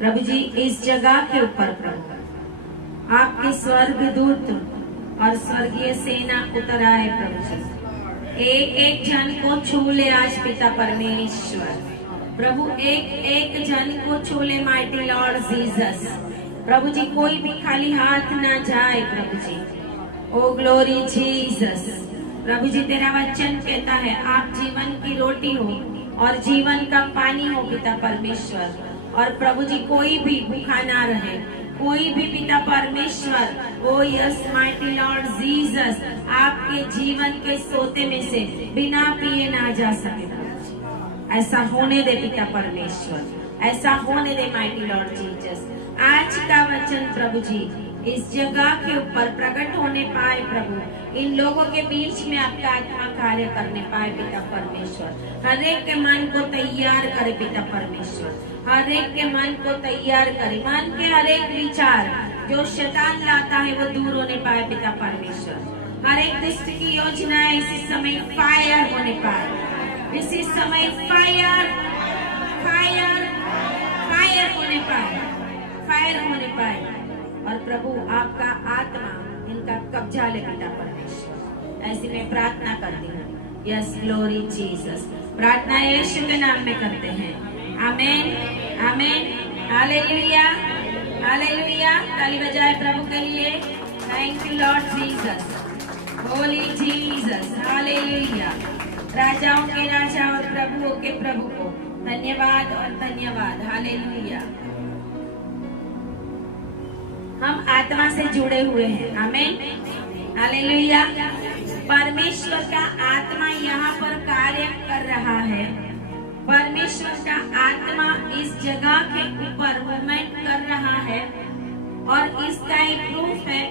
प्रभु जी इस जगह के ऊपर प्रभु आपके स्वर्ग दूत और स्वर्गीय सेना उतर आए प्रभु जी। एक एक जन को छू ले आज पिता परमेश्वर। प्रभु एक एक जन को छू ले माइटी लॉर्ड जीसस। प्रभु जी कोई भी खाली हाथ ना जाए प्रभु जी। ओ ग्लोरी जीसस। प्रभु जी तेरा वचन कहता है आप जीवन की रोटी हो और जीवन का पानी हो पिता परमेश्वर। और प्रभु जी कोई भी भूखा ना रहे, कोई भी पिता परमेश्वर ओ यस माइटी लॉर्ड जीसस आपके जीवन के सोते में से बिना पिए ना जा सके। ऐसा होने दे पिता परमेश्वर, ऐसा होने दे माइटी लॉर्ड जीसस। आज का वचन प्रभु जी इस जगह के ऊपर प्रकट होने पाए प्रभु। इन लोगों के बीच में आपका आत्मा कार्य करने पाए पिता परमेश्वर। हर एक के मन को तैयार करे पिता परमेश्वर। हर एक के मन को तैयार करे। मन के हर एक विचार जो शैतान लाता है वो दूर होने पाए पिता परमेश्वर। हर एक दुष्ट की योजनाएं इसी समय फायर होने पाए। इसी समय फायर फायर फायर होने पाए, फायर होने पाए। और प्रभु आपका आत्मा इनका कब्जा ले पिता परमेश्वर। ऐसी मैं प्रार्थना करती हूँ। Yes glory Jesus. प्रार्थना यीशु के नाम में करते हैं। आमीन आमीन हालेलुया हालेलुया। ताली बजाए प्रभु के लिए। Thank you Lord Jesus, Holi Jesus, hallelujah. राजाओं के राजा और प्रभुओं के प्रभु को धन्यवाद और धन्यवाद। हालेलुया। हम आत्मा से जुड़े हुए हैं। आमीन हालेलुया। परमेश्वर का आत्मा यहाँ पर कार्य कर रहा है। परमेश्वर का आत्मा इस जगह के ऊपर मूवमेंट कर रहा है। और इसका एक प्रूफ है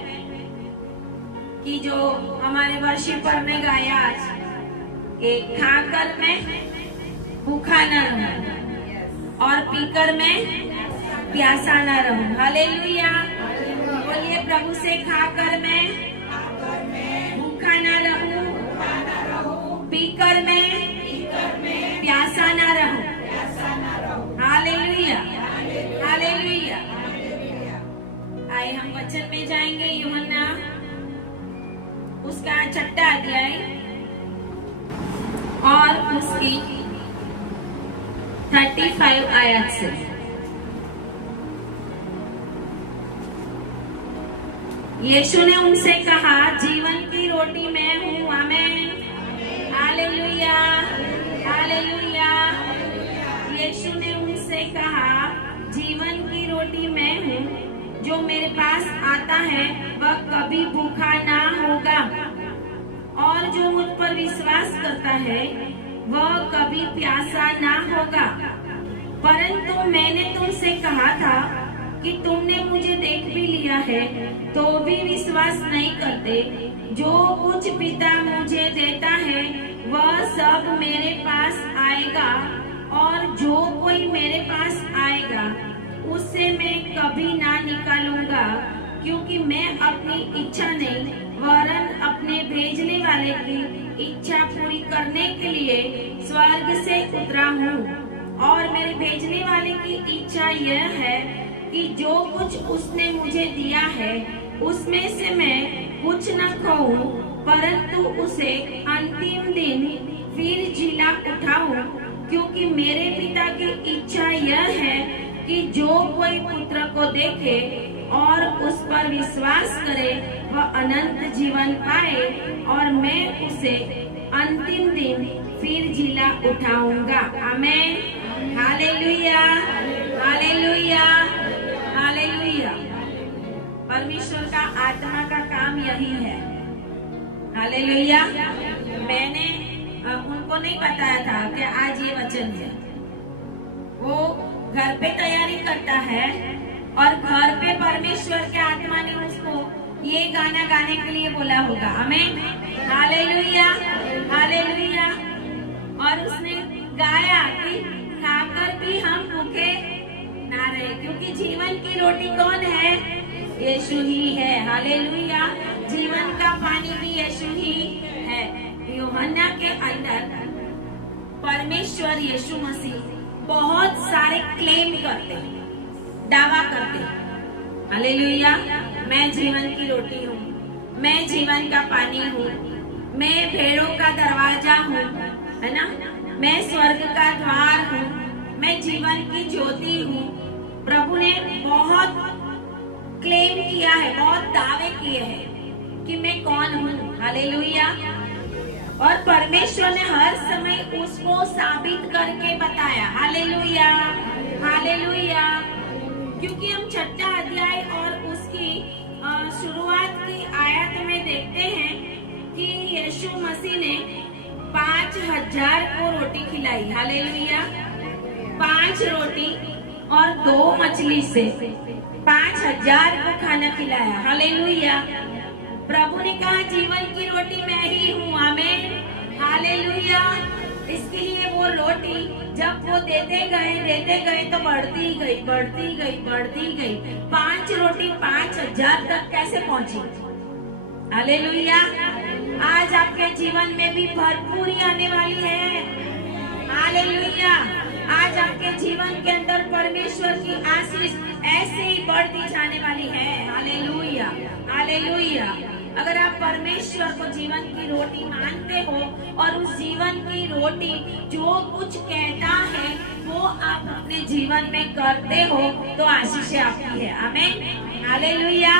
कि जो हमारे वर्शिपर ने गाया आज कि खाकर में भूखा न रहूं और पीकर में प्यासा न रहूं। हालेलुया। बोलिए प्रभु से खाकर मैं भूखा न रहूं, पीकर मैं प्यासा न रहूं। Hallelujah hallelujah. आइए हम वचन में जाएंगे। यूहन्ना उसका 6वां अध्याय और उसकी 35 आयत से। यीशु ने उनसे कहा जीवन की रोटी मैं हूँ। आमीन हालेलुया हालेलुया। यीशु ने उनसे कहा जीवन की रोटी मैं हूँ, जो मेरे पास आता है वह कभी भूखा ना होगा और जो मुझ पर विश्वास करता है वह कभी प्यासा ना होगा। परंतु मैंने तुमसे कहा था कि तुमने मुझे देख भी लिया है तो भी विश्वास नहीं करते। जो कुछ पिता मुझे देता है वह सब मेरे पास आएगा और जो कोई मेरे पास आएगा उससे मैं कभी ना निकालूंगा, क्योंकि मैं अपनी इच्छा नहीं वरन अपने भेजने वाले की इच्छा पूरी करने के लिए स्वर्ग से उतरा हूँ। और मेरे भेजने वाले की इच्छा यह है कि जो कुछ उसने मुझे दिया है उसमें से मैं कुछ न खोऊं, परंतु उसे अंतिम दिन फिर जिला उठाऊं, क्योंकि मेरे पिता की इच्छा यह है कि जो कोई पुत्र को देखे और उस पर विश्वास करे वह अनंत जीवन पाए, और मैं उसे अंतिम दिन फिर जिला उठाऊंगा। आमीन हालेलुया हालेलुया हालेलुया। परमेश्वर का आत्मा का काम यही है। हालेलुया। मैंने उनको नहीं बताया था कि आज ये वचन है। वो घर पे तैयारी करता है और घर पे परमेश्वर के आत्मा ने उसको ये गाना गाने के लिए बोला होगा। आमीन हालेलुया हालेलुया। और उसने गाया कि खाकर भी हम भूखे ना रहे, क्योंकि जीवन की रोटी कौन है? यीशु ही है। हालेलुया। जीवन का पानी भी यीशु ही है। यूहन्ना के अंदर परमेश्वर यीशु मसीह बहुत सारे क्लेम करते हैं, दावा करते हैं, हालेलुया, मैं जीवन की रोटी हूँ, मैं जीवन का पानी हूँ, मैं भेड़ों का दरवाजा हूँ, है ना, मैं स्वर्ग का द्वार हूँ, मैं जीवन की ज्योति हूँ। प्रभु ने बहुत क्लेम किया है, बहुत दावे किए हैं कि मैं कौन हूँ, हालेलुया। और परमेश्वर ने हर समय उसको साबित करके बताया, हालेलुया, हालेलुया। क्योंकि हम 6वां अध्याय और उसकी शुरुआत की आयत में देखते हैं कि यीशु मसीह ने 5000 को रोटी खिलाई, हालेलुया। 5 रोटी और 2 मछली से 5000 को खाना खिलाया, हालेलुया। प्रभु ने कहा जीवन की रोटी मैं ही हूँ, आमीन, हालेलुया। इसके लिए वो रोटी जब वो देते गए तो बढ़ती गई, बढ़ती गई, बढ़ती गई। 5 रोटी 5000 तक कैसे पहुंची, हालेलुया। आज आपके जीवन में भी भरपूरी आने वाली है, हालेलुया। आज आपके जीवन के अंदर परमेश्वर की आशीष ऐसे ही बढ़ती जाने वाली है, हालेलुया, हालेलुया। अगर आप परमेश्वर को जीवन की रोटी मानते हो और उस जीवन की रोटी जो कुछ कहता है वो आप अपने जीवन में करते हो तो आशीषें आपकी है, आमीन, हालेलुया।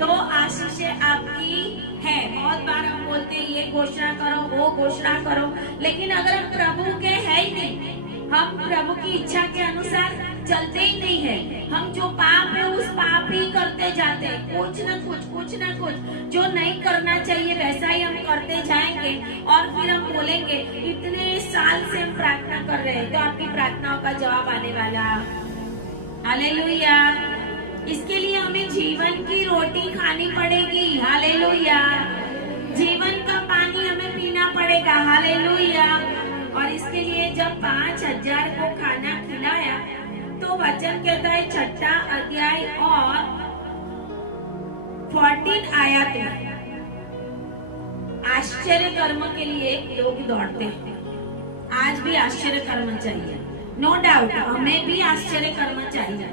तो आशीषें आपकी है। बहुत बार हम बोलते हैं ये घोषणा करो, वो घोषणा करो, लेकिन अगर हम प्रभु के है ही नहीं, हम प्रभु की इच्छा के अनुसार चलते ही नहीं है, हम जो पाप है उस पाप ही करते जाते हैं, कुछ न कुछ जो नहीं करना चाहिए वैसा ही हम करते जाएंगे। और फिर हम बोलेंगे इतने साल से हम प्रार्थना कर रहे हैं, तो आपकी प्रार्थनाओं का जवाब आने वाला, हालेलुया। इसके लिए हमें जीवन की रोटी खानी पड़ेगी, हालेलुया। जीवन का पानी हमें पीना पड़ेगा, हालेलुया। और इसके लिए जब 5000 को खाना खिलाया तो वचन कहता है 6वां अध्याय और 14 आयत में आश्चर्य कर्म के लिए लोग दौड़ते हैं। आज भी आश्चर्य कर्म चाहिए, नो डाउट, हमें भी आश्चर्य कर्म चाहिए,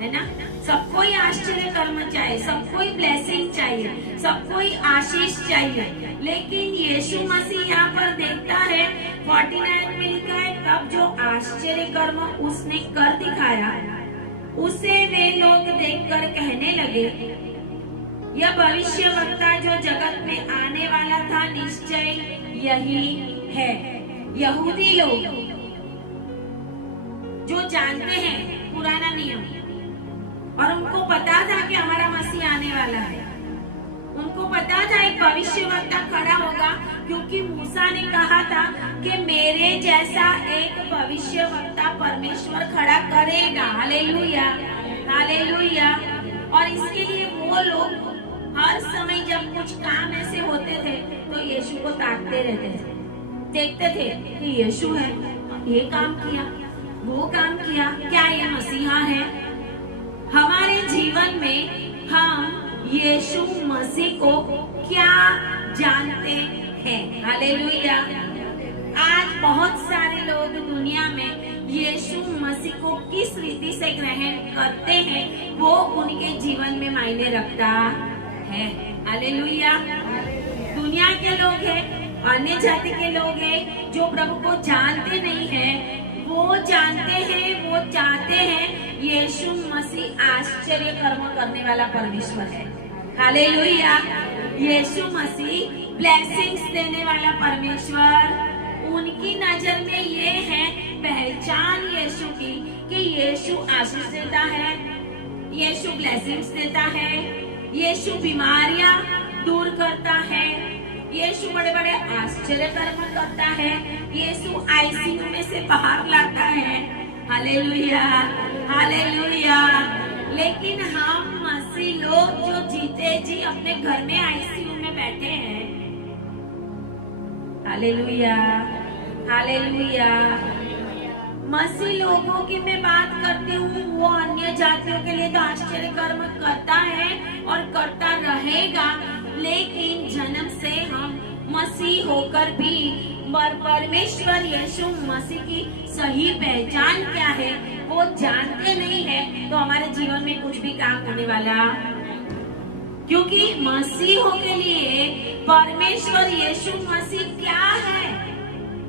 है ना। सबको ही आश्चर्य कर्म चाहिए, सबको ही ब्लेसिंग चाहिए, सबको ही आशीष चाहिए। लेकिन यीशु मसीह यहाँ पर देखता है 49 में लिखा है तब जो आश्चर्य कर्म उसने कर दिखाया उसे वे लोग देखकर कहने लगे यह भविष्यवक्ता जो जगत में आने वाला था निश्चय यही है। यहूदी लोग जो जानते हैं पुराना नियम और उनको पता था कि हमारा मसीह आने वाला है, उनको पता था एक भविष्यवक्ता खड़ा होगा, क्योंकि मूसा ने कहा था कि मेरे जैसा एक भविष्यवक्ता परमेश्वर खड़ा करेगा, हालेलुया, हालेलुया। और इसके लिए वो लोग हर समय जब कुछ काम ऐसे होते थे तो यीशु को ताकते रहते थे, देखते थे कि यीशु है, ये काम किया, वो काम किया, क्या ये मसीहा है। हमारे जीवन में हम यीशु मसीह को क्या जानते हैं, हालेलुया। आज बहुत सारे लोग दुनिया में यीशु मसीह को किस रीति से ग्रहण करते हैं वो उनके जीवन में मायने रखता है, हालेलुया। दुनिया के लोग हैं, अन्य जाति के लोग हैं जो प्रभु को जानते नहीं हैं, वो जानते हैं, वो चाहते हैं यीशु मसीह आश्चर्य कर्म करने वाला परमेश्वर है, हालेलुया। यीशु मसीह ब्लेसिंग्स देने वाला परमेश्वर, उनकी नजर में ये है पहचान यीशु की कि यीशु आशीष देता है, यीशु ब्लेसिंग्स देता है, यीशु बीमारियां दूर करता है, यीशु बड़े बड़े आश्चर्य कर्म करता है, यीशु आईसीयू में से बाहर लाता है, हालेलुया, हालेलुया। लेकिन हम मसीह लोग जो जीते जी अपने घर में आईसीयू में बैठे हैं, हालेलुया, हालेलुया। मसीह लोगों की मैं बात करती हूँ, वो अन्य जातियों के लिए तो आश्चर्य कर्म करता है और करता रहेगा, लेकिन जन्म से हम मसीह होकर भी परमेश्वर यीशु मसीह की सही पहचान क्या है वो जानते नहीं है तो हमारे जीवन में कुछ भी काम होने वाला, क्योंकि मसीहों के लिए परमेश्वर यीशु मसीह क्या है।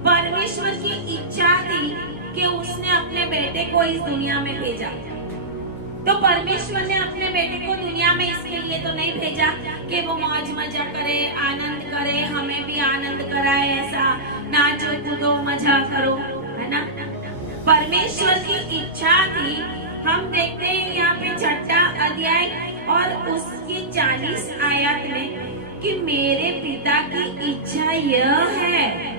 परमेश्वर की इच्छा थी कि उसने अपने बेटे को इस दुनिया में भेजा। तो परमेश्वर ने अपने बेटे को दुनिया में इसके लिए तो नहीं भेजा कि वो मौज मजा करे, आनंद करे, हमें भी आनंद कराए, ऐसा नाचो कूदो मजा करो, है ना। परमेश्वर की इच्छा थी। हम देखते हैं यहाँ पे 6वां अध्याय और उसकी 40 आयत में कि मेरे पिता की इच्छा यह है।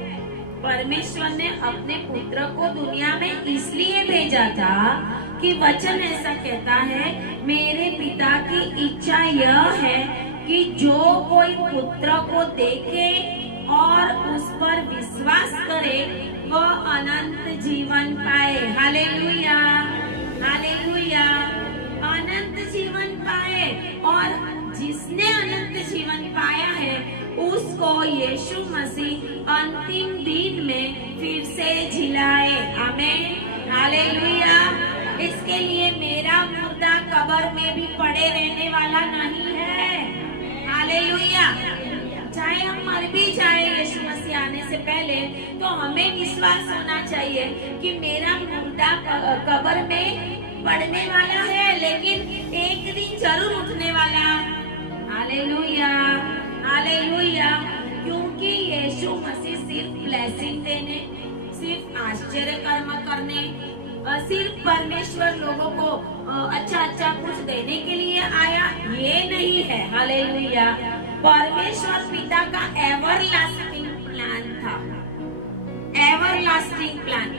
परमेश्वर ने अपने पुत्र को दुनिया में इसलिए भेजा था कि वचन ऐसा कहता है, मेरे पिता की इच्छा यह है कि जो कोई पुत्र को देखे और उस पर विश्वास करे वह अनंत जीवन पाए। हालेलुया, हालेलुया, अनंत जीवन पाए। और जिसने अनंत जीवन पाया है उसको यीशु मसीह अंतिम दिन में फिर से जिलाए। आमीन, हालेलुया। इसके लिए मेरा मुर्दा कब्र में भी पड़े रहने वाला नहीं है। हालेलुया। चाहे हम मर भी जाए यीशु मसीह आने से पहले, तो हमें विश्वास होना चाहिए कि मेरा मुर्दा कब्र में पड़ने वाला है, लेकिन एक दिन जरूर उठने वाला। Hallelujah, hallelujah. क्योंकि यीशु मसीह सिर्फ ब्लेसिंग देने, सिर्फ आश्चर्य कर्म करने, सिर्फ परमेश्वर लोगों को अच्छा अच्छा कुछ देने के लिए आया, ये नहीं है। हालेलुया। परमेश्वर पिता का एवरलास्टिंग प्लान था, एवरलास्टिंग प्लान,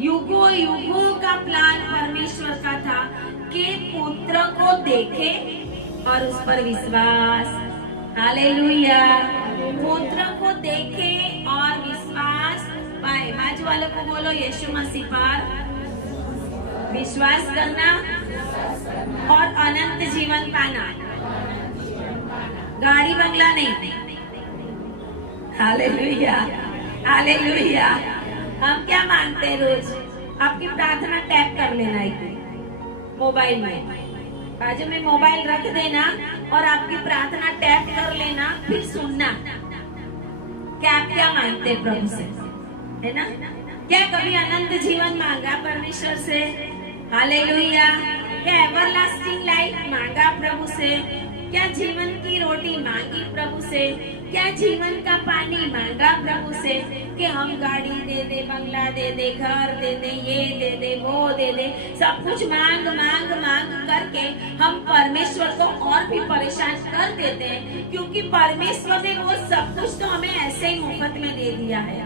युगों युगों का प्लान परमेश्वर का था कि पुत्र को देखे और उस पर विश्वास। हालेलुया। पुत्र को देखे और विश्वास पाए। बाजू वालों को बोलो, यीशु मसीह पर विश्वास करना और अनंत जीवन पाना, गाड़ी बंगला नहीं। Hallelujah, hallelujah. हम क्या मांगते हैं रोज? आपकी प्रार्थना टैप कर लेना एक मोबाइल में, बाजू में मोबाइल रख देना और आपकी प्रार्थना टैप कर लेना, फिर सुनना क्या मांगते हैं प्रभु से, है ना। क्या कभी अनंत जीवन मांगा परमेश्वर से? हालेलुया। क्या एवरलास्टिंग लाइफ मांगा प्रभु से? क्या जीवन की रोटी मांगी प्रभु से? क्या जीवन का पानी मांगा प्रभु से कि हम गाड़ी दे दे, बंगला दे दे, घर दे दे, ये दे दे, वो दे दे। सब कुछ मांग मांग मांग करके हम परमेश्वर को और भी परेशान कर देते हैं, क्योंकि परमेश्वर ने वो सब कुछ तो हमें ऐसे ही मुफ्त में दे दिया है।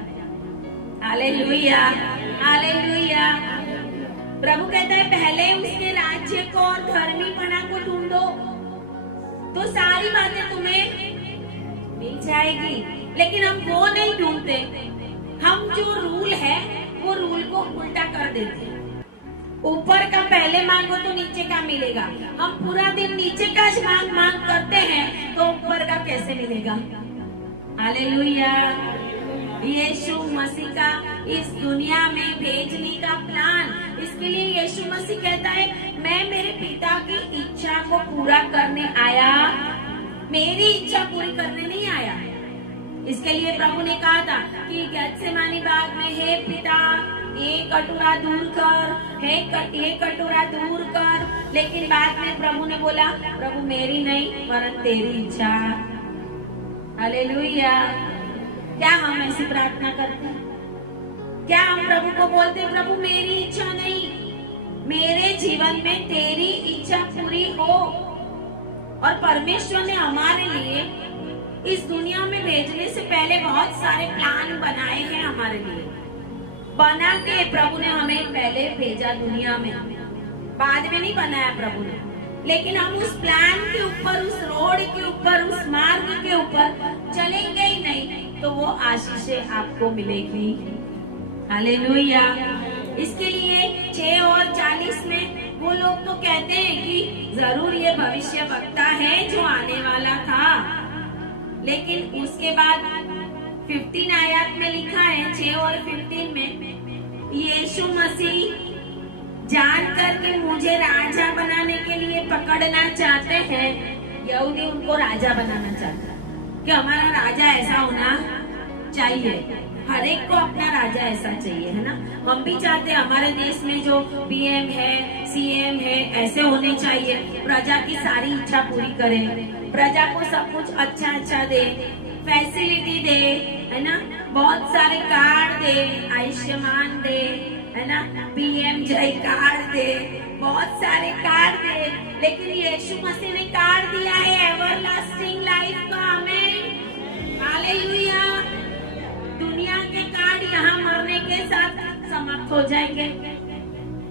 Hallelujah, hallelujah. प्रभु कहता है पहले उसके राज्य को और धर्मीपना को ढूंढो तो सारी बातें तुम्हें मिल जाएगी। लेकिन हम वो नहीं ढूंढते, हम जो रूल है वो रूल को उल्टा कर देते हैं। ऊपर का पहले मांगो तो नीचे का मिलेगा। हम पूरा दिन नीचे का मांग मांग करते हैं तो ऊपर का कैसे मिलेगा? हालेलुया। यीशु मसीह का इस दुनिया में भेजने का प्लान, इसके लिए यीशु मसीह कहता है मैं मेरे पिता की इच्छा को पूरा करने आया, मेरी इच्छा पूरी करने नहीं आया। इसके लिए प्रभु ने कहा था कि गेत्सेमानी बाग में, हे पिता ये कटोरा दूर कर, ये कटोरा दूर कर। लेकिन बाद में प्रभु ने बोला, प्रभु मेरी नहीं वरन तेरी इच्छा। हालेलुया। क्या हम ऐसी प्रार्थना करते हैं? क्या हम प्रभु को बोलते हैं प्रभु मेरी इच्छा नहीं, मेरे जीवन में तेरी इच्छा पूरी हो? और परमेश्वर ने हमारे लिए इस दुनिया में भेजने से पहले बहुत सारे प्लान बनाए हैं हमारे लिए। बना के प्रभु ने हमें पहले भेजा दुनिया में, बाद में नहीं बनाया प्रभु ने। लेकिन हम उस प्लान के ऊपर, उस रोड के ऊपर, उस मार्ग के ऊपर चलेंगे ही नहीं तो वो आशीषें आपको मिलेगी। हालेलुया। इसके लिए 6 और 40 में वो लोग तो कहते हैं कि जरूर ये भविष्य वक्ता है जो आने वाला था। लेकिन उसके बाद 15 आयत में लिखा है, 6 और 15 में, यीशु मसीह जानकर कि मुझे राजा बनाने के लिए पकड़ना चाहते हैं, यहूदी उनको राजा बनाना चाहता है कि हमारा राजा ऐसा होना चाहिए। हर एक को अपना राजा ऐसा चाहिए, है ना। हम भी चाहते हैं हमारे देश में जो पीएम है, सीएम है, ऐसे होने चाहिए। प्रजा की सारी इच्छा पूरी करे, प्रजा को सब कुछ अच्छा अच्छा दे, फैसिलिटी दे, है ना। बहुत सारे कार्ड दे, आयुष्मान दे, है ना, पीएम जय कार्ड दे, बहुत सारे कार्ड दे। लेकिन यीशु मसीह ने कार्ड दिया है एवरलास्टिंग लाइफ का। हमें हालेलुया। दुनिया के कार्ड यहाँ मरने के साथ समाप्त हो जाएंगे,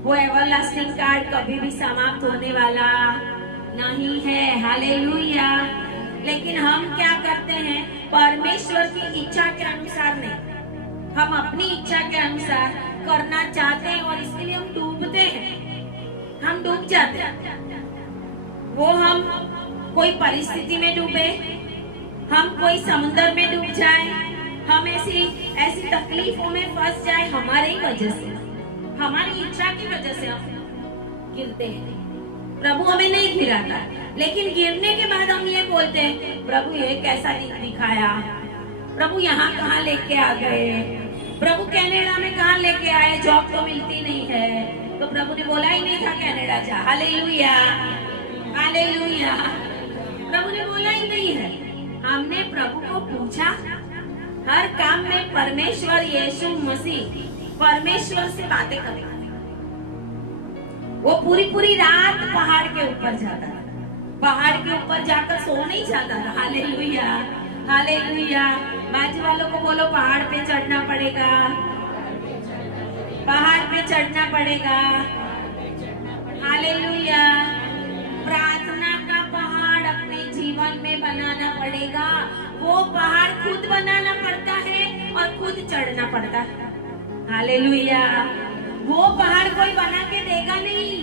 वो एवरलास्टिंग कार्ड कभी भी समाप्त होने वाला नहीं है। हालेलुया। लेकिन हम क्या करते हैं, परमेश्वर की इच्छा के अनुसार नहीं, हम अपनी इच्छा के अनुसार करना चाहते हैं और इसके लिए हम डूबते हैं, हम डूब जाते हैं। वो हम कोई परिस्थिति में डूबे, हम कोई समुद्र में डूब जाए, हम ऐसी तकलीफों में फंस जाए, हमारे ही वजह से, हमारी इच्छा की वजह से हम गिरते हैं। प्रभु हमें नहीं गिराता, लेकिन गिरने के बाद हम ये बोलते हैं, प्रभु ये कैसा दिखाया, प्रभु यहाँ कहाँ लेके आ गए, प्रभु कनाडा में कहाँ लेके आए, जॉब तो मिलती नहीं है। तो प्रभु ने बोला ही नहीं था कनाडा जा। Hallelujah, hallelujah. प्रभु ने बोला ही नहीं है। हमने प्रभु को पूछा। हर काम में परमेश्वर यीशु मसीह परमेश्वर से बातें करता है। वो पूरी रात पहाड़ के ऊपर जाता था, पहाड़ के ऊपर जाकर सो नहीं जाता था। Hallelujah, hallelujah. बाजू वालों को बोलो पहाड़ पे चढ़ना पड़ेगा, पहाड़ पे चढ़ना पड़ेगा। हालेलुया। प्रार्थना का पहाड़ अपने जीवन में बनाना पड़ेगा। वो पहाड़ खुद बनाना पड़ता है और खुद चढ़ना पड़ता है। हालेलुया। वो पहाड़ कोई बना के देगा नहीं,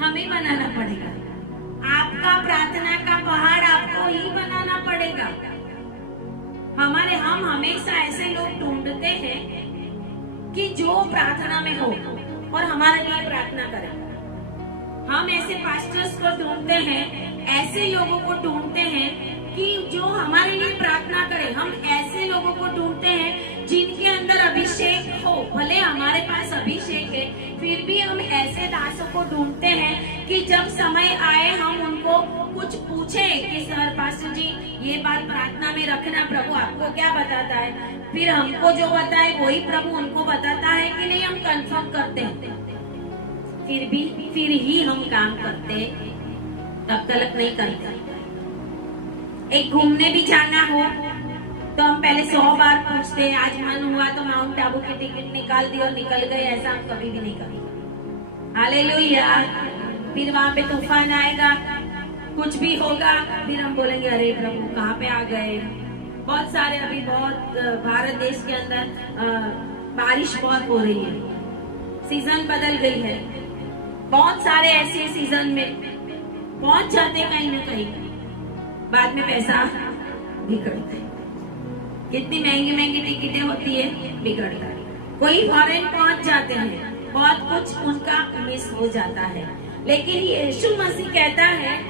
हमें बनाना पड़ेगा। आपका प्रार्थना का पहाड़ आपको ही बनाना पड़ेगा। हम हमेशा ऐसे लोग ढूंढते हैं कि जो प्रार्थना में हो और हमारे लिए प्रार्थना करे। हम ऐसे पास्टर्स को ढूंढते हैं, ऐसे लोगों को ढूंढते हैं कि जो हमारे लिए प्रार्थना करे। हम ऐसे लोगों को ढूंढते हैं जिनके अंदर अभिषेक हो। भले हमारे पास अभिषेक है, फिर भी हम ऐसे दासों को ढूंढते हैं कि जब समय आए हम उनको कुछ पूछे कि सर पास्टर जी ये बात प्रार्थना में रखना, प्रभु आपको क्या बताता है। फिर हमको जो बताए वही प्रभु उनको बताता है कि नहीं, हम कंफर्म करते हैं। फिर ही हम काम करते, तब तक नहीं करते। एक घूमने भी जाना हो तो हम पहले 100 बार पूछते हैं। आज मन हुआ तो माउंट आबू की टिकट निकाल दी और निकल गए, ऐसा हम कभी भी नहीं करेंगे। हालेलुया। फिर वहां पे तूफान आएगा, कुछ भी होगा, फिर हम बोलेंगे अरे प्रभु कहाँ पे आ गए। बहुत सारे अभी बहुत भारत देश के अंदर बारिश बहुत हो रही है, सीजन बदल गई है। बहुत सारे ऐसे सीजन में पहुंच जाते कहीं ना कहीं, बाद में पैसा बिगड़ता है। कितनी महंगी महंगी टिकटें होती है, बिगड़ता है। कोई फॉरेन पहुंच जाते हैं, बहुत कुछ उनका मिस हो जाता है। लेकिन यीशु मसीह कहता है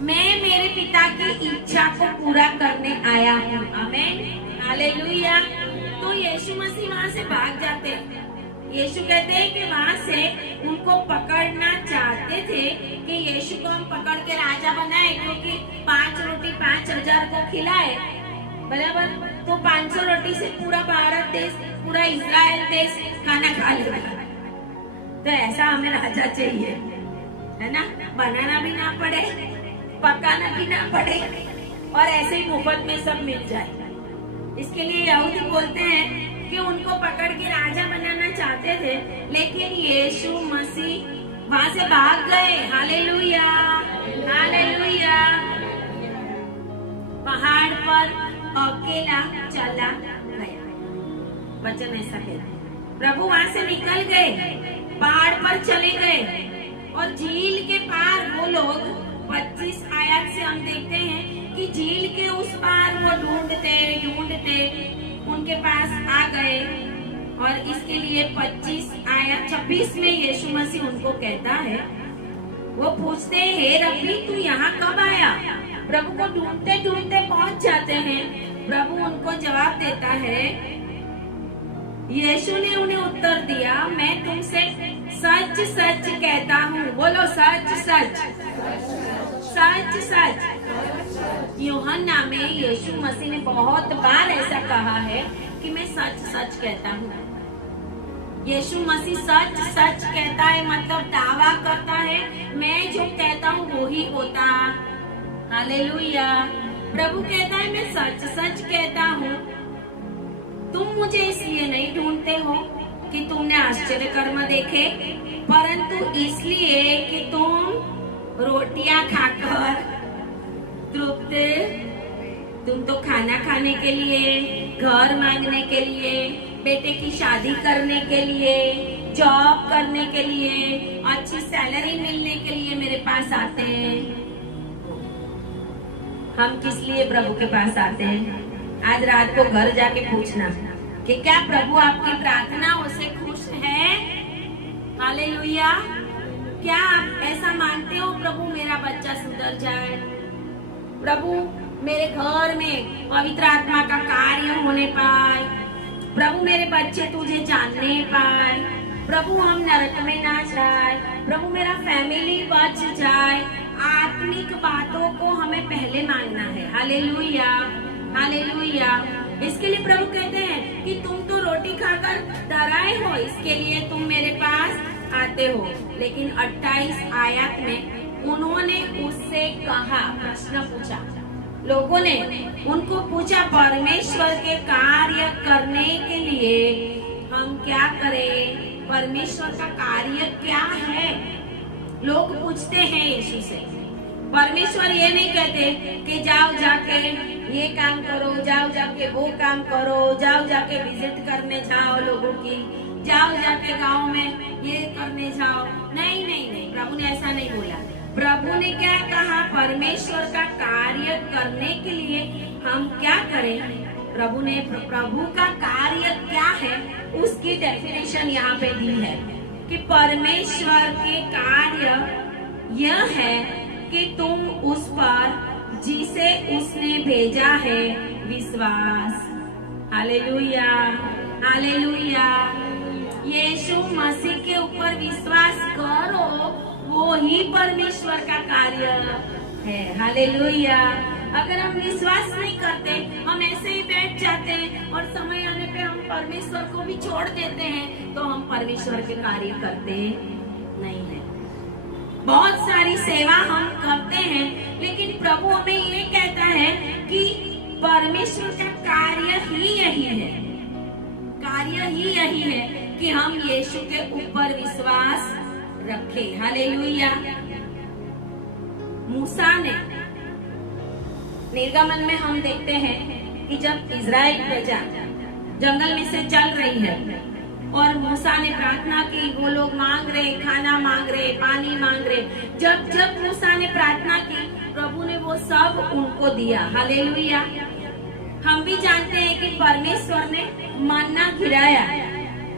मैं मेरे पिता की इच्छा को पूरा करने आया हूँ। आमीन, हालेलुया। तो यीशु मसीह वहां से भाग जाते हैं। यीशु कहते हैं कि वहां से उनको पकड़ना चाहते थे कि यीशु को हम पकड़ के राजा बनाए, क्योंकि 5 रोटी 5,000 को खिलाए, बराबर। तो 500 रोटी से पूरा भारत देश, पूरा इस्राएल देश खाना खा लेगा। तो ऐसा हमें राजा चाहिए, है ना। बनाना भी ना पड़े, पकाना भी ना पड़े, और ऐसे ही मुफ्त में सब मिल जाए। इसके लिए यहूदी बोलते हैं कि उनको पकड़ के राजा बनाना चाहते थे, लेकिन यीशु मसीह वहां से भाग गए। Hallelujah, hallelujah. पहाड़ पर अकेला चला गया, वचन ऐसा कहता है। प्रभु वहां से निकल गए, पहाड़ पर चले गए, और झील के पार वो लोग 25 आयत से हम देखते हैं कि झील के उस पार वो ढूंढते ढूंढते उनके पास आ गए। और इसके लिए 25 आयत 26 में यीशु मसीह उनको कहता है, वो पूछते हैं, हे रब्बी तू यहाँ कब आया? प्रभु को ढूंढते ढूंढते पहुंच जाते हैं। प्रभु उनको जवाब देता है, यीशु ने उन्हें उत्तर दिया, मैं तुमसे सच सच कहता हूँ। बोलो सच सच, सच सच। यूहन्ना में यीशु मसीह ने बहुत बार ऐसा कहा है कि मैं सच सच कहता हूँ। यीशु मसीह सच सच कहता है, मतलब दावा करता है, मैं जो कहता हूँ वो ही होता। हालेलुया। प्रभु कहता है, मैं सच सच कहता हूँ। तुम मुझे इसलिए नहीं ढूंढते हो कि तुमने आश्चर्य कर्म देखे, परंतु इसलिए कि तुम रोटियां खाकर तृप्त, तुम तो खाना खाने के लिए, घर मांगने के लिए, बेटे की शादी करने के लिए, जॉब करने के लिए, अच्छी सैलरी मिलने के लिए मेरे पास आते हैं। हम किस लिए प्रभु के पास आते हैं? आज रात को घर जाके पूछना कि क्या प्रभु आपकी प्रार्थनाओं से खुश है? हालेलुया। क्या आप ऐसा मानते हो, प्रभु मेरा बच्चा सुधर जाए, प्रभु मेरे घर में पवित्र आत्मा का कार्य होने पाए, प्रभु मेरे बच्चे तुझे जानने पाए, प्रभु हम नरक में ना जाए, प्रभु मेरा फैमिली बच जाए। आत्मिक बातों को हमें पहले मानना है। Hallelujah, hallelujah. इसके लिए प्रभु कहते हैं कि तुम तो रोटी खाकर डराए हो, इसके लिए तुम मेरे पास आते हो। लेकिन 28 आयत में उन्होंने उससे कहा, प्रश्न पूछा, लोगों ने उनको पूछा, परमेश्वर के कार्य करने के लिए हम क्या करें? परमेश्वर का कार्य क्या है? लोग पूछते हैं यीशु से। परमेश्वर ये नहीं कहते कि जाओ जाके ये काम करो, जाओ जाके वो काम करो, जाओ जाके विजिट करने जाओ लोगों की, जाओ जाके गांव में ये करने जाओ। नहीं नहीं नहीं, प्रभु ने ऐसा नहीं बोला। प्रभु ने क्या कहा? परमेश्वर का कार्य करने के लिए हम क्या करें? प्रभु ने प्रभु का कार्य क्या है उसकी डेफिनेशन यहाँ पे दी है कि परमेश्वर के कार्य यह है कि तुम उस पर जिसे उसने भेजा है विश्वास। Hallelujah, hallelujah. यीशु मसीह के ऊपर विश्वास करो, वो ही परमेश्वर का कार्य है। हालेलुया। अगर हम विश्वास नहीं करते, हम ऐसे ही बैठ जाते हैं और समय आने पे हम परमेश्वर को भी छोड़ देते हैं, तो हम परमेश्वर के कार्य करते नहीं है। बहुत सारी सेवा हम करते हैं, लेकिन प्रभु हमें ये कहता है कि परमेश्वर का कार्य ही यही है, कार्य ही यही है कि हम यीशु के ऊपर विश्वास रखें। हालेलुया। मूसा ने, निर्गमन में हम देखते हैं कि जब इजराइल प्रजा जंगल में से चल रही है और मूसा ने प्रार्थना की, वो लोग मांग रहे, खाना मांग रहे, पानी मांग रहे, जब जब मूसा ने प्रार्थना की, प्रभु ने वो सब उनको दिया। हालेलुया। हम भी जानते हैं कि परमेश्वर ने मन्ना गिराया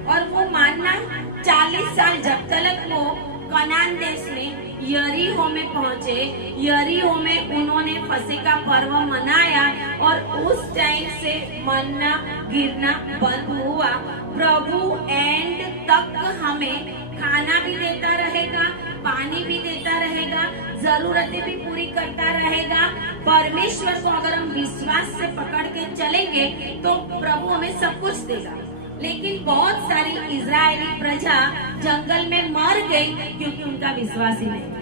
और वो मन्ना 40 साल जब तक वो कनान देश में यरीहो में पहुंचे, यरीहो में उन्होंने फसह का पर्व मनाया और उस टाइम से मन्ना गिरना बंद हुआ। प्रभु एंड तक हमें खाना भी देता रहेगा, पानी भी देता रहेगा, जरूरतें भी पूरी करता रहेगा। परमेश्वर को अगर हम विश्वास से पकड़ के चलेंगे तो प्रभु हमें सब कुछ देगा। लेकिन बहुत सारी इजरायली प्रजा जंगल में मर गई क्योंकि उनका विश्वास ही नहीं था।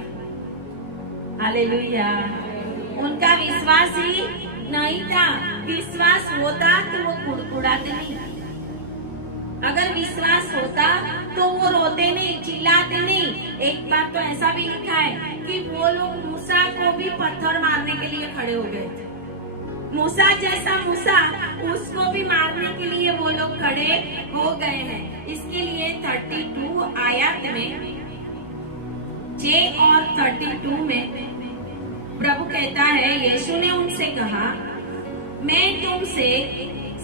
हालेलुया। उनका विश्वास ही नहीं था। विश्वास होता तो वो कुड़कुड़ाते नहीं, अगर विश्वास होता तो वो रोते नहीं, चिल्लाते नहीं। एक बार तो ऐसा भी लिखा है कि वो लोग मूसा को भी पत्थर मारने के लिए खड़े हो गए थे। मूसा जैसा मूसा, उसको भी मारने के लिए वो लोग खड़े हो गए हैं। इसके लिए 32 आयत में 6 और 32 में प्रभु कहता है, यीशु ने उनसे कहा, मैं तुमसे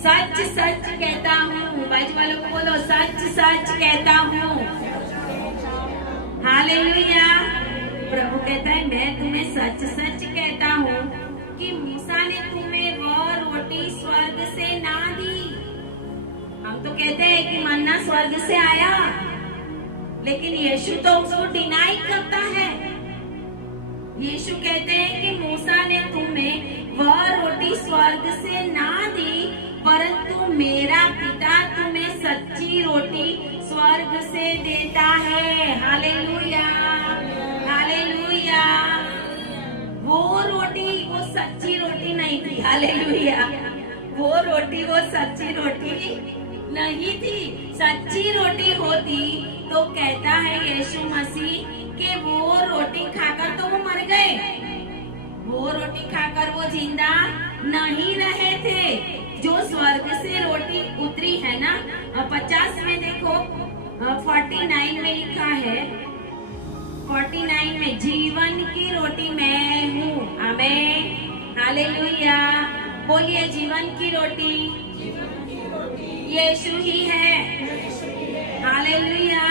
सच सच कहता हूँ। बाजू वालों को बोलो, सच सच कहता हूँ। हालेलुया। प्रभु कहता है मैं तुम्हें सच सच कहता हूँ कि मूसा ने तुम्हें वो रोटी स्वर्ग से ना दी। हम तो कहते हैं कि मन्ना स्वर्ग से आया, लेकिन यीशु तो उसको डिनाई करता है। यीशु कहते हैं कि मूसा ने तुम्हें वह रोटी स्वर्ग से ना दी, परंतु मेरा पिता तुम्हें सच्ची रोटी स्वर्ग से देता है। Hallelujah, hallelujah. वो रोटी वो सच्ची रोटी नहीं थी। हालेलुया। वो रोटी वो सच्ची रोटी नहीं थी। सच्ची रोटी होती तो कहता है यीशु मसीह कि वो रोटी खाकर तो वो मर गए, वो रोटी खाकर वो जिंदा नहीं रहे थे। जो स्वर्ग से रोटी उतरी है ना, 50 में देखो, 49 में लिखा है, 49 में, जीवन की रोटी मैं हूँ। आमीन, हालेलुया। बोलिए, जीवन की रोटी यीशु ही है। हालेलुया।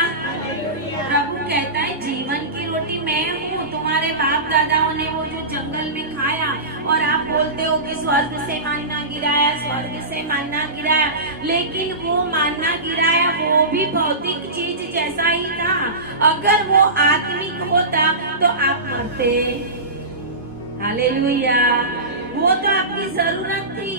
प्रभु कहता है जीवन की रोटी मैं हूँ। तुम्हारे बाप दादाओं ने वो जो जंगल में खाया, और आप बोलते हो कि स्वर्ग से मानना गिराया, स्वर्ग से मानना गिराया, लेकिन वो मानना गिराया वो भी भौतिक चीज जैसा ही था। अगर वो आत्मिक होता तो आप मरते। हालेलुया। वो तो आपकी जरूरत थी,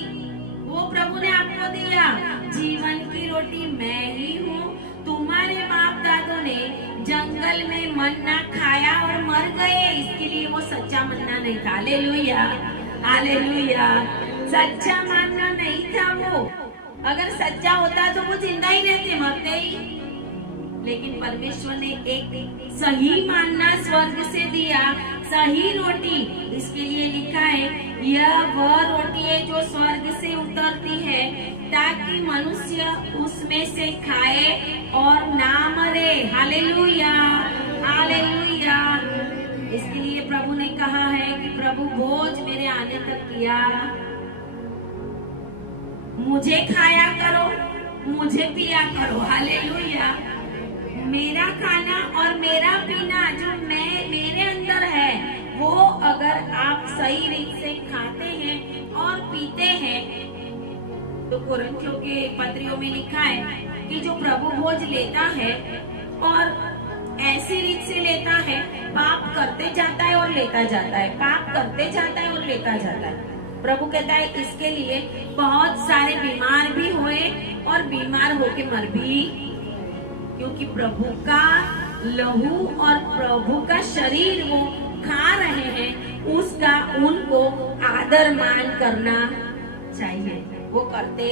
वो प्रभु ने आपको दिया। जीवन की रोटी मैं ही हूँ। तुम्हारे बाप दादों ने जंगल में मन्ना खाया और मर गए, इसके लिए वो सच्चा मन्ना नहीं था। Hallelujah, hallelujah. सच्चा मन्ना नहीं था वो। अगर सच्चा होता तो वो जिंदा ही रहते, मरते ही। लेकिन परमेश्वर ने एक सही मानना स्वर्ग से दिया, सही रोटी। इसके लिए लिखा है यह वह रोटी है जो स्वर्ग से उतरती है, ताकि मनुष्य उसमें से खाए और ना मरे। Hallelujah, hallelujah. इसके लिए प्रभु ने कहा है कि प्रभु भोज मेरे आने तक किया, मुझे खाया करो, मुझे पिया करो। हालेलुया। मेरा खाना और मेरा पीना जो मेरे अंदर है, वो अगर आप सही रीत से खाते हैं और पीते हैं, तो कुरिन्थियों के पत्रियों में लिखा है कि जो प्रभु भोज लेता है और ऐसी रीत से लेता है, पाप करते जाता है और लेता जाता है, पाप करते जाता है और लेता जाता है। प्रभु कहता है इसके लिए बहुत सारे बीमार भी हुए और बीमार होके मर भी, क्योंकि प्रभु का लहू और प्रभु का शरीर वो खा रहे हैं, उसका उनको आदर मान करना चाहिए, वो करते।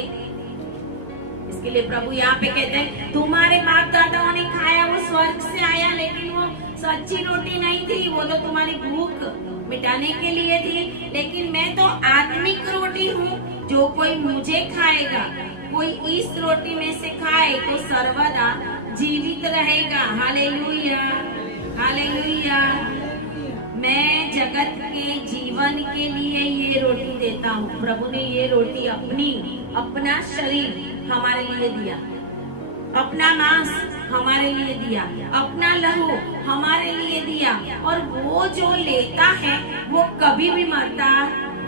इसके लिए प्रभु यहाँ पे कहते हैं तुम्हारे बाप दादाओं ने खाया, वो स्वर्ग से आया, लेकिन वो सच्ची रोटी नहीं थी, वो तो तुम्हारी भूख मिटाने के लिए थी। लेकिन मैं तो आत्मिक रोटी हूँ, जो कोई मुझे खाएगा, कोई इस रोटी में से खाए तो सर्वदा जीवित रहेगा। Hallelujah, hallelujah. मैं जगत के जीवन के लिए ये रोटी देता हूँ। प्रभु ने ये रोटी अपना शरीर हमारे लिए दिया, अपना मांस हमारे लिए दिया, अपना लहू हमारे लिए दिया, और वो जो लेता है वो कभी भी मरता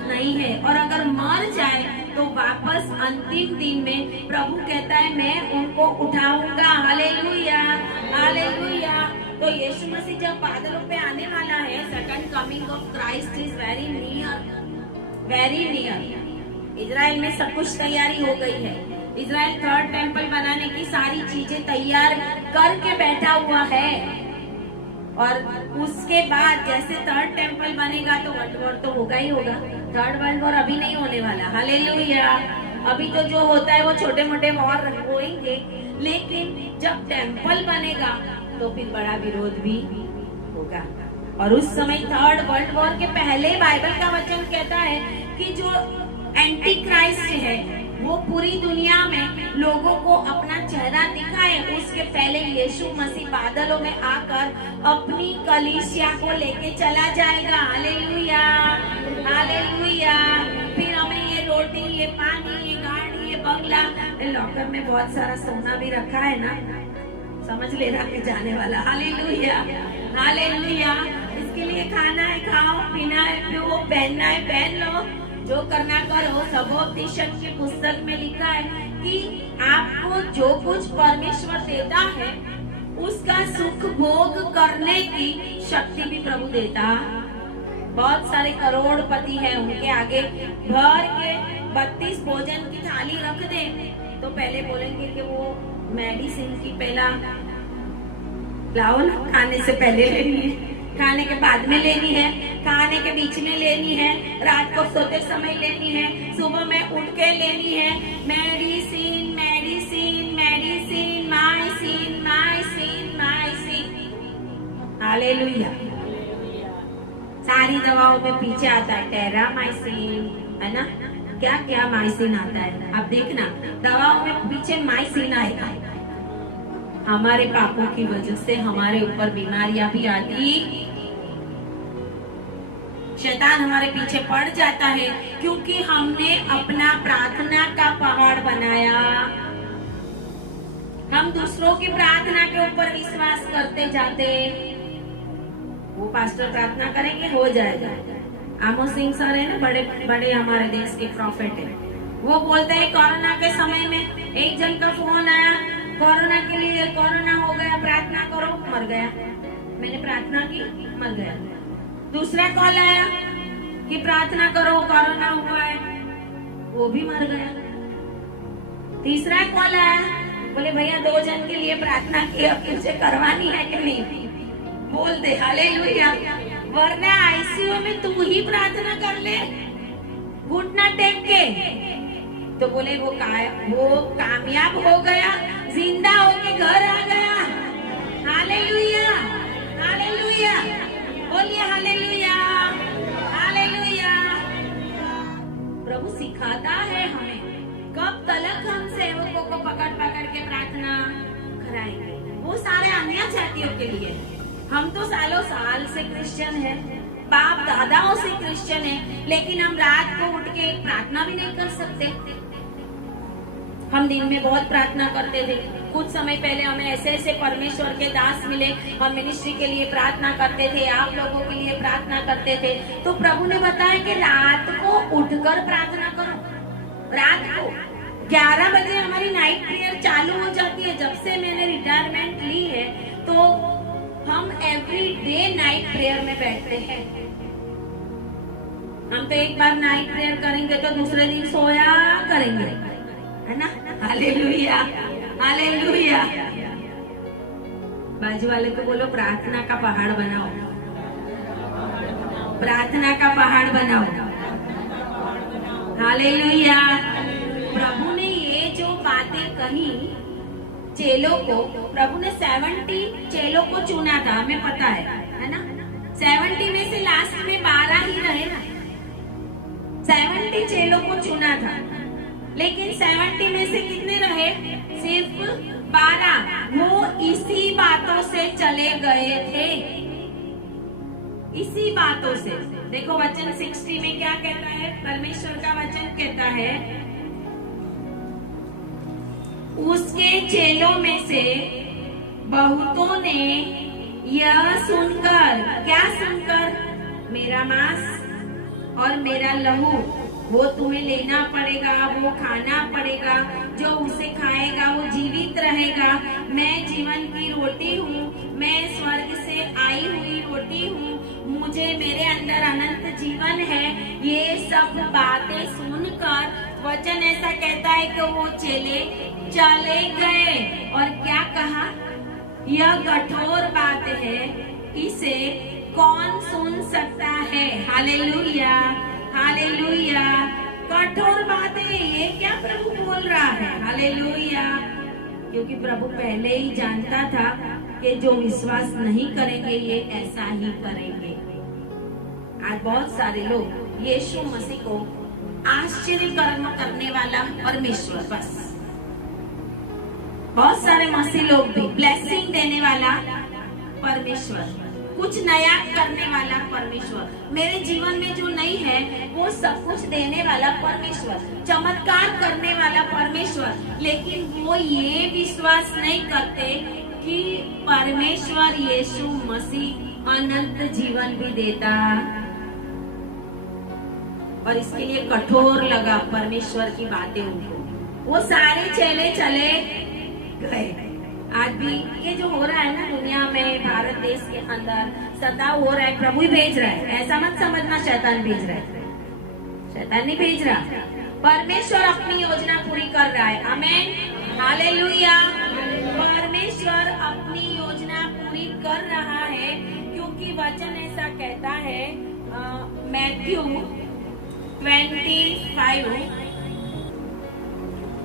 नहीं है, और अगर मर जाए तो वापस अंतिम दिन में प्रभु कहता है मैं उनको उठाऊंगा। Hallelujah, hallelujah. तो यीशु मसीह जब बादलों पे आने वाला है, second coming of Christ is very near, very near. Israel में सब कुछ तैयारी हो गई है। इजराइल थर्ड टेम्पल बनाने की सारी चीजें तैयार करके बैठा हुआ है, और उसके बाद जैसे थर्ड टेम्पल बनेगा तो वर्ल्ड वॉर तो होगा ही होगा। थर्ड वर्ल्ड वॉर अभी नहीं होने वाला। हालेलुया। अभी तो जो होता है वो छोटे मोटे वॉर होंगे, लेकिन जब टेम्पल बनेगा तो फिर बड़ा विरोध भी होगा। और उस समय थर्ड वर्ल्ड वॉर के पहले बाइबल का वचन कहता है कि जो एंटी क्राइस्ट है वो पूरी दुनिया में लोगों को अपना चेहरा दिखाए, उसके पहले यीशु मसीह बादलों में आकर अपनी कलीसिया को लेके चला जाएगा। Hallelujah, hallelujah. फिर हमें ये रोटी, ये पानी, ये गाड़ी, ये बंगला, लॉकर में बहुत सारा सोना भी रखा है ना, समझ लेना कि जाने वाला। Hallelujah, hallelujah. इसके लिए खाना है खाओ, पीना है पियो, पहनना है पहन लो, जो करना करो। सबोपनिषद की पुस्तक में लिखा है कि आपको जो कुछ परमेश्वर देता है उसका सुख भोग करने की शक्ति भी प्रभु देता। बहुत सारे करोड़पति हैं, उनके आगे भर के 32 भोजन की थाली रख दे तो पहले बोलेंगे कि वो मेडिसिन की पहला लाओ ना, खाने से पहले लेनी है, खाने के बाद में लेनी है, खाने के बीच में लेनी है, रात को सोते समय लेनी है, सुबह में उठ के लेनी है। Medicine medicine medicine, mycin mycin mycin. Hallelujah. सारी दवाओं में पीछे आता है टेरामाइसिन, है ना, क्या क्या माइसिन आता है। अब देखना दवाओं में पीछे माइसिन आएगा। हमारे पापों की वजह से हमारे ऊपर बीमारियां भी आती, शैतान हमारे पीछे पड़ जाता है क्योंकि हमने अपना प्रार्थना का पहाड़ बनाया। हम दूसरों की प्रार्थना के ऊपर विश्वास करते जाते। वो पास्टर प्रार्थना करेंगे हो जाएगा। आमोस सिंह सर है ना, बड़े बड़े हमारे देश के प्रॉफिट है, वो बोलते हैं कोरोना के समय में एक जन का फोन आया, कोरोना के लिए, कोरोना हो गया, प्रार्थना करो, मर गया। मैंने प्रार्थना की, मर गया। दूसरा कॉल आया कि प्रार्थना करो, कोरोना हुआ है, वो भी मर गया। तीसरा कॉल आया, बोले भैया 2 जन के लिए प्रार्थना की, अब तुझे करवानी है कि नहीं, बोल दे हालेलुया, वरना आईसीयू में तू ही प्रार्थना कर ले घुटना टेक के। तो बोले वो कामयाब हो गया, जिंदा होके घर आ गया। हालेलुया, हालेलुया, बोलिए हालेलुया, हालेलुया। प्रभु सिखाता है हमें कब तलक हम सेवकों को पकड़ पकड़ के प्रार्थना कराएंगे। वो सारे अन्य जातियों के लिए, हम तो सालों साल से क्रिश्चियन है, बाप दादाओं से क्रिश्चियन है, लेकिन हम रात को उठ के प्रार्थना भी नहीं कर सकते। हम दिन में बहुत प्रार्थना करते थे। कुछ समय पहले हमें ऐसे ऐसे परमेश्वर के दास मिले, हम मिनिस्ट्री के लिए प्रार्थना करते थे, आप लोगों के लिए प्रार्थना करते थे। तो प्रभु ने बताया कि रात को उठकर प्रार्थना करो। रात को 11 बजे हमारी नाइट प्रेयर चालू हो जाती है। जब से मैंने रिटायरमेंट ली है तो हम एवरी डे नाइट प्रेयर में बैठते हैं। हम तो एक बार नाइट प्रेयर करेंगे तो दूसरे दिन सोया करेंगे, है ना। Hallelujah, hallelujah. बाजू वाले को बोलो प्रार्थना का पहाड़ बनाओ, प्रार्थना का पहाड़ बनाओ। हालेलुया। प्रभु ने ये जो बातें कही चेलों को, प्रभु ने 70 चेलों को चुना था, हमें पता है ना। 70 में से लास्ट में 12 ही रहे ना। 70 चेलों को चुना था, लेकिन 70 में से कितने रहे? सिर्फ 12। वो इसी बातों से चले गए थे, इसी बातों से। देखो वचन 60 में क्या कहता है, परमेश्वर का वचन कहता है, उसके चेलों में से बहुतों ने यह सुनकर, क्या सुनकर? मेरा मांस और मेरा लहू वो तुम्हें लेना पड़ेगा, वो खाना पड़ेगा, जो उसे खाएगा वो जीवित रहेगा। मैं जीवन की रोटी हूँ, मैं स्वर्ग से आई हुई रोटी हूँ, मुझे मेरे अंदर अनंत जीवन है। ये सब बातें सुनकर वचन ऐसा कहता है कि वो चेले चले गए। और क्या कहा? यह कठोर बात है, इसे कौन सुन सकता है? Hallelujah, hallelujah. कठोर बात है, ये क्या प्रभु बोल रहा है? हालेलुया। क्योंकि प्रभु पहले ही जानता था कि जो विश्वास नहीं करेंगे ये ऐसा ही करेंगे। आज बहुत सारे लोग यीशु मसीह को आश्चर्य कर्म करने वाला परमेश्वर, बस बहुत सारे मसीह लोग भी ब्लेसिंग देने वाला परमेश्वर, कुछ नया करने वाला परमेश्वर, मेरे जीवन में जो नहीं है वो सब कुछ देने वाला परमेश्वर, चमत्कार करने वाला परमेश्वर। लेकिन वो ये विश्वास नहीं करते कि परमेश्वर यीशु मसीह अनंत जीवन भी देता, और इसके लिए कठोर लगा परमेश्वर की बातें उनको। वो सारे चेले चले गए। आज भी ये जो हो रहा है ना दुनिया में, भारत देश के अंदर सताव हो रहा है, प्रभु ही भेज रहा है। ऐसा मत समझना शैतान भेज रहा है, शैतान नहीं भेज रहा, परमेश्वर अपनी योजना पूरी कर रहा है। Amen, hallelujah. परमेश्वर अपनी योजना पूरी कर रहा है, क्योंकि वचन ऐसा कहता है, मैथ्यू 25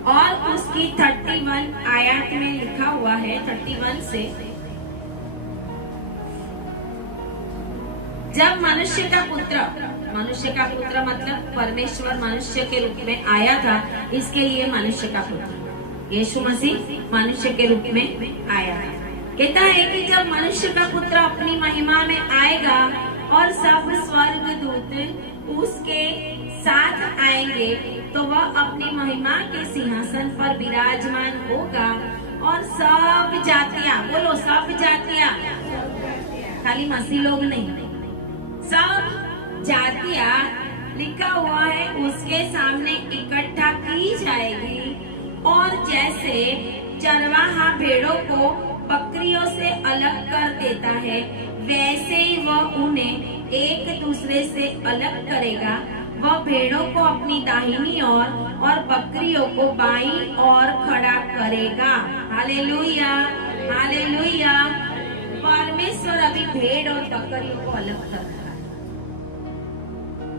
और उसकी 31 आयत में लिखा हुआ है, 31 से, जब मनुष्य का पुत्र मतलब परमेश्वर मनुष्य के रूप में आया था, इसके लिए मनुष्य का पुत्र यीशु मसीह मनुष्य के रूप में आया था। कहता है कि जब मनुष्य का पुत्र अपनी महिमा में आएगा और सब स्वर्गदूत उसके साथ आएंगे, तो वह अपनी महिमा के सिंहासन पर विराजमान होगा और सब जातियां, बोलो सब जातियां, खाली मसीह लोग नहीं, सब जातियां लिखा हुआ है उसके सामने इकट्ठा की जाएगी। और जैसे चरवाहा भेड़ों को बकरियों से अलग कर देता है, वैसे ही वह उन्हें एक दूसरे से अलग करेगा। वह भेड़ों को अपनी दाहिनी ओर और बकरियों को बाईं ओर खड़ा करेगा। Hallelujah, hallelujah. परमेश्वर अभी भेड़ और बकरियों को अलग कर रहा है।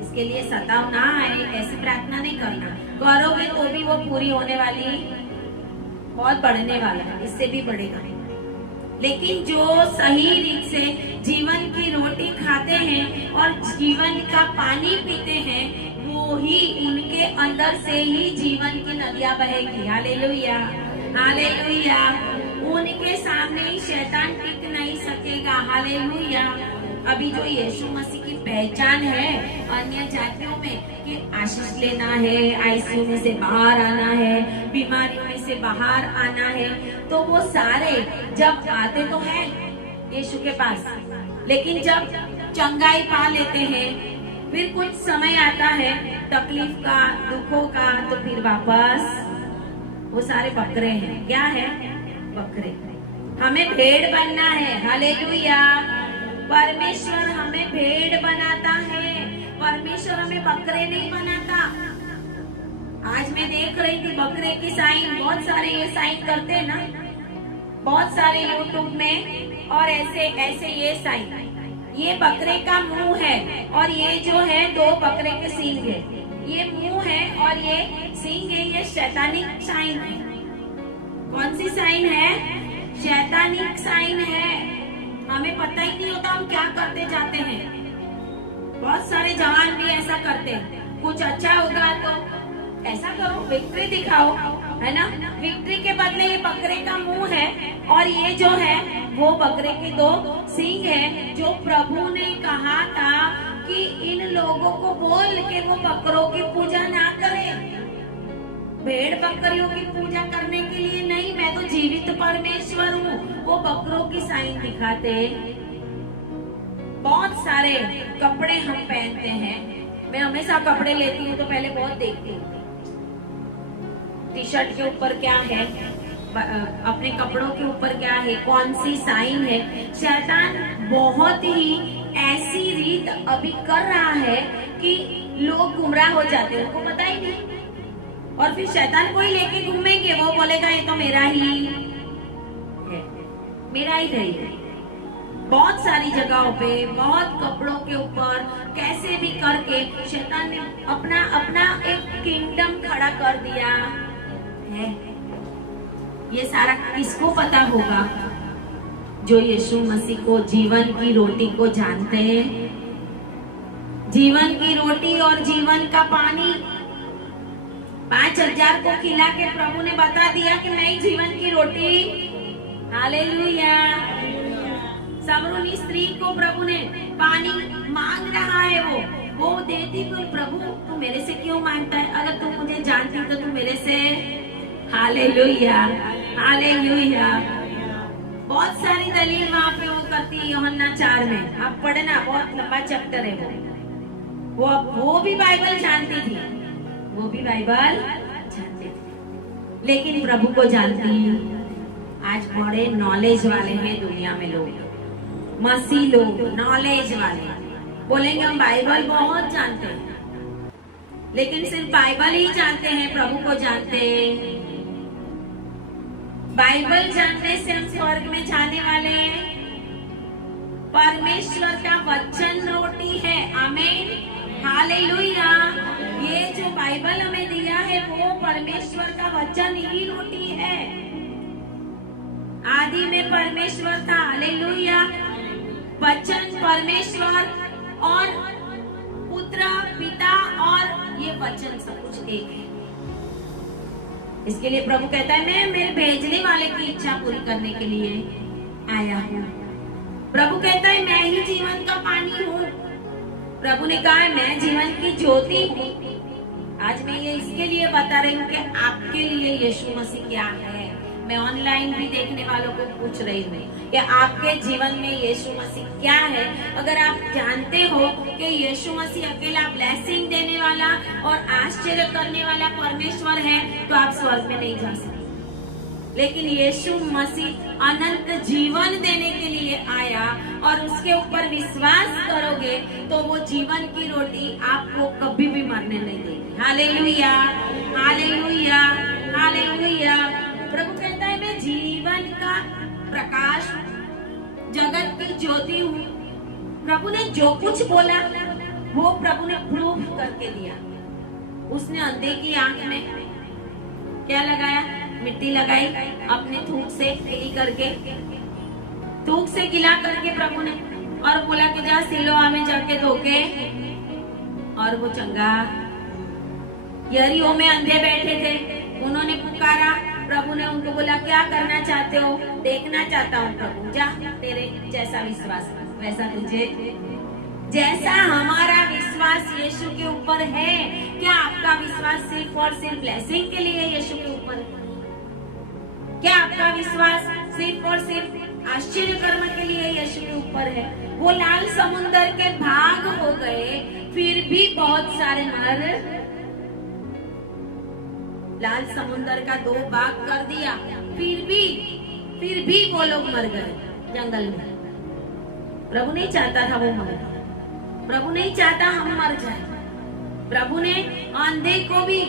इसके लिए सताव ना आए ऐसी प्रार्थना नहीं करना, करोगे तो भी वो पूरी होने वाली, बहुत बढ़ने वाला है, इससे भी बढ़ेगा। लेकिन जो सही रीत से जीवन की रोटी खाते हैं और जीवन का पानी पीते हैं, वो ही उनके अंदर से ही जीवन की नदियां बहेगी। Hallelujah, hallelujah. उनके सामने ही शैतान टिक नहीं सकेगा। हालेलुया। अभी जो यीशु मसीह की पहचान है अन्य जातियों में कि आशीष लेना है, आईसीयू में से बाहर आना है, बीमारियों में से बाहर आना है, तो वो सारे जब आते तो हैं यीशु के पास, लेकिन जब चंगाई पा लेते हैं, फिर कुछ समय आता है तकलीफ का, दुखों का, तो फिर वापस वो सारे बकरे हैं। क्या है? बकरे। हमें भेड़ बनना है। हालेलुया। परमेश्वर हमें भेड़ बनाता है, परमेश्वर हमें बकरे नहीं बनाता। आज मैं देख रही थी बकरे की साइन, बहुत सारे ये साइन करते हैं ना, बहुत सारे यूट्यूब में, और ऐसे ऐसे ये साइन, ये बकरे का मुंह है और ये जो है 2 बकरे के सींग है, ये मुंह है और ये सींग है, ये शैतानिक साइन है। कौन सी साइन है? शैतानिक साइन है। हमें पता ही नहीं होता हम क्या करते जाते हैं। बहुत सारे जवान भी ऐसा करते हैं, कुछ अच्छा होगा तो ऐसा करो, विक्ट्री दिखाओ, है ना। विक्ट्री के बदले ये बकरे का मुंह है और ये जो है वो बकरे के 2 सींग है, जो प्रभु ने कहा था कि इन लोगों को बोल के वो बकरों की पूजा ना करें। भेड़ बकरियों की पूजा करने के लिए नहीं, मैं तो जीवित परमेश्वर हूँ। वो बकरों की साइन दिखाते। बहुत सारे कपड़े हम पहनते हैं, मैं हमेशा कपड़े लेती हूँ तो पहले बहुत देखती हूँ टी शर्ट के ऊपर क्या है, अपने कपड़ों के ऊपर क्या है, कौन सी साइन है। शैतान बहुत ही ऐसी रीत अभी कर रहा है कि लोग गुमराह हो जाते हैं, उनको पता ही नहीं, और फिर शैतान को ही लेके घूमेंगे। वो बोलेगा ये तो मेरा ही है, मेरा ही है। बहुत सारी जगहों पे, बहुत कपड़ों के ऊपर कैसे भी करके शैतान ने अपना अपना एक किंगडम खड़ा कर दिया है। ये सारा किसको पता होगा? जो यीशु मसीह को, जीवन की रोटी को जानते हैं। जीवन की रोटी और जीवन का पानी 5000 को खिला के प्रभु ने बता दिया कि मैं ही जीवन की रोटी। हालेलुया। समरूनी स्त्री को प्रभु ने पानी मांग रहा है, वो देती तो प्रभु तू मेरे से क्यों मांगता है? अगर तू मुझे जानती तो तू मेरे से। Hallelujah, hallelujah. बहुत सारी दलील वहाँ पे वो करती है यूहन्ना 4 में, आप पढ़ना, बहुत लंबा चैप्टर है वो भी बाइबल जानती थी, वो भी बाइबल जानती थी, लेकिन प्रभु को जानती। आज बड़े नॉलेज वाले हैं दुनिया में लोग, मसीह लोग नॉलेज वाले, बोलेंगे हम बाइबल बहुत जानते हैं, लेकिन सिर्फ बाइबल ही जानते हैं, प्रभु को जानते हैं। बाइबल जानने से हम स्वर्ग में जाने वाले हैं। परमेश्वर का वचन रोटी है, आमीन, हालेलुया। ये जो बाइबल हमें दिया है वो परमेश्वर का वचन ही रोटी है। आदि में परमेश्वर था, हालेलुया। वचन परमेश्वर और पुत्र पिता और ये वचन सब कुछ एक है। इसके लिए प्रभु कहता है मैं मेरे भेजने वाले की इच्छा पूरी करने के लिए आया हूँ। प्रभु कहता है मैं ही जीवन का पानी हूँ। प्रभु ने कहा है मैं जीवन की ज्योति हूँ। आज मैं ये इसके लिए बता रही हूँ कि आपके लिए यीशु मसीह क्या है। मैं ऑनलाइन भी देखने वालों को पूछ रही हूँ कि आपके जीवन में यीशु मसीह क्या है। अगर आप जानते हो कि यीशु मसीह अकेला ब्लेसिंग देने वाला और आश्चर्य करने वाला परमेश्वर है तो आप स्वर्ग में नहीं जा सकते। लेकिन यीशु मसीह अनंत जीवन देने के लिए आया और उसके ऊपर विश्वास करोगे तो वो जीवन की रोटी आपको कभी भी मरने नहीं देगी। Hallelujah, hallelujah, hallelujah. प्रभु कहता है मैं जीवन का प्रकाश, जगत की ज्योति हूँ। प्रभु ने जो कुछ बोला वो प्रभु ने प्रूफ करके दिया। उसने अंधे की आंख में क्या लगाया? मिट्टी लगाई, अपने थूक से गिली करके, थूक से गिला करके प्रभु ने, और बोला कि जा सिलोआ में जाके धोके, और वो चंगा। यरीहो में अंधे बैठे थे, उन्होंने पुकारा, प्रभु ने उनको बोला क्या करना चाहते हो? देखना चाहता हूँ प्रभु। जा, तेरे जैसा विश्वास वैसा तुझे। जैसा हमारा विश्वास यीशु के ऊपर है, क्या आपका विश्वास सिर्फ और सिर्फ ब्लेसिंग के लिए यीशु के ऊपर है? क्या आपका विश्वास सिर्फ और सिर्फ आश्चर्य कर्म के लिए यीशु के ऊपर है? वो लाल समुंदर के भाग हो गए, फिर भी बहुत सारे नर, लाल समुंदर का 2 भाग कर दिया, फिर भी वो लोग मर गए जंगल में। प्रभु नहीं चाहता था वो मरे, प्रभु नहीं चाहता हम मर जाए। प्रभु ने अंधे को भी,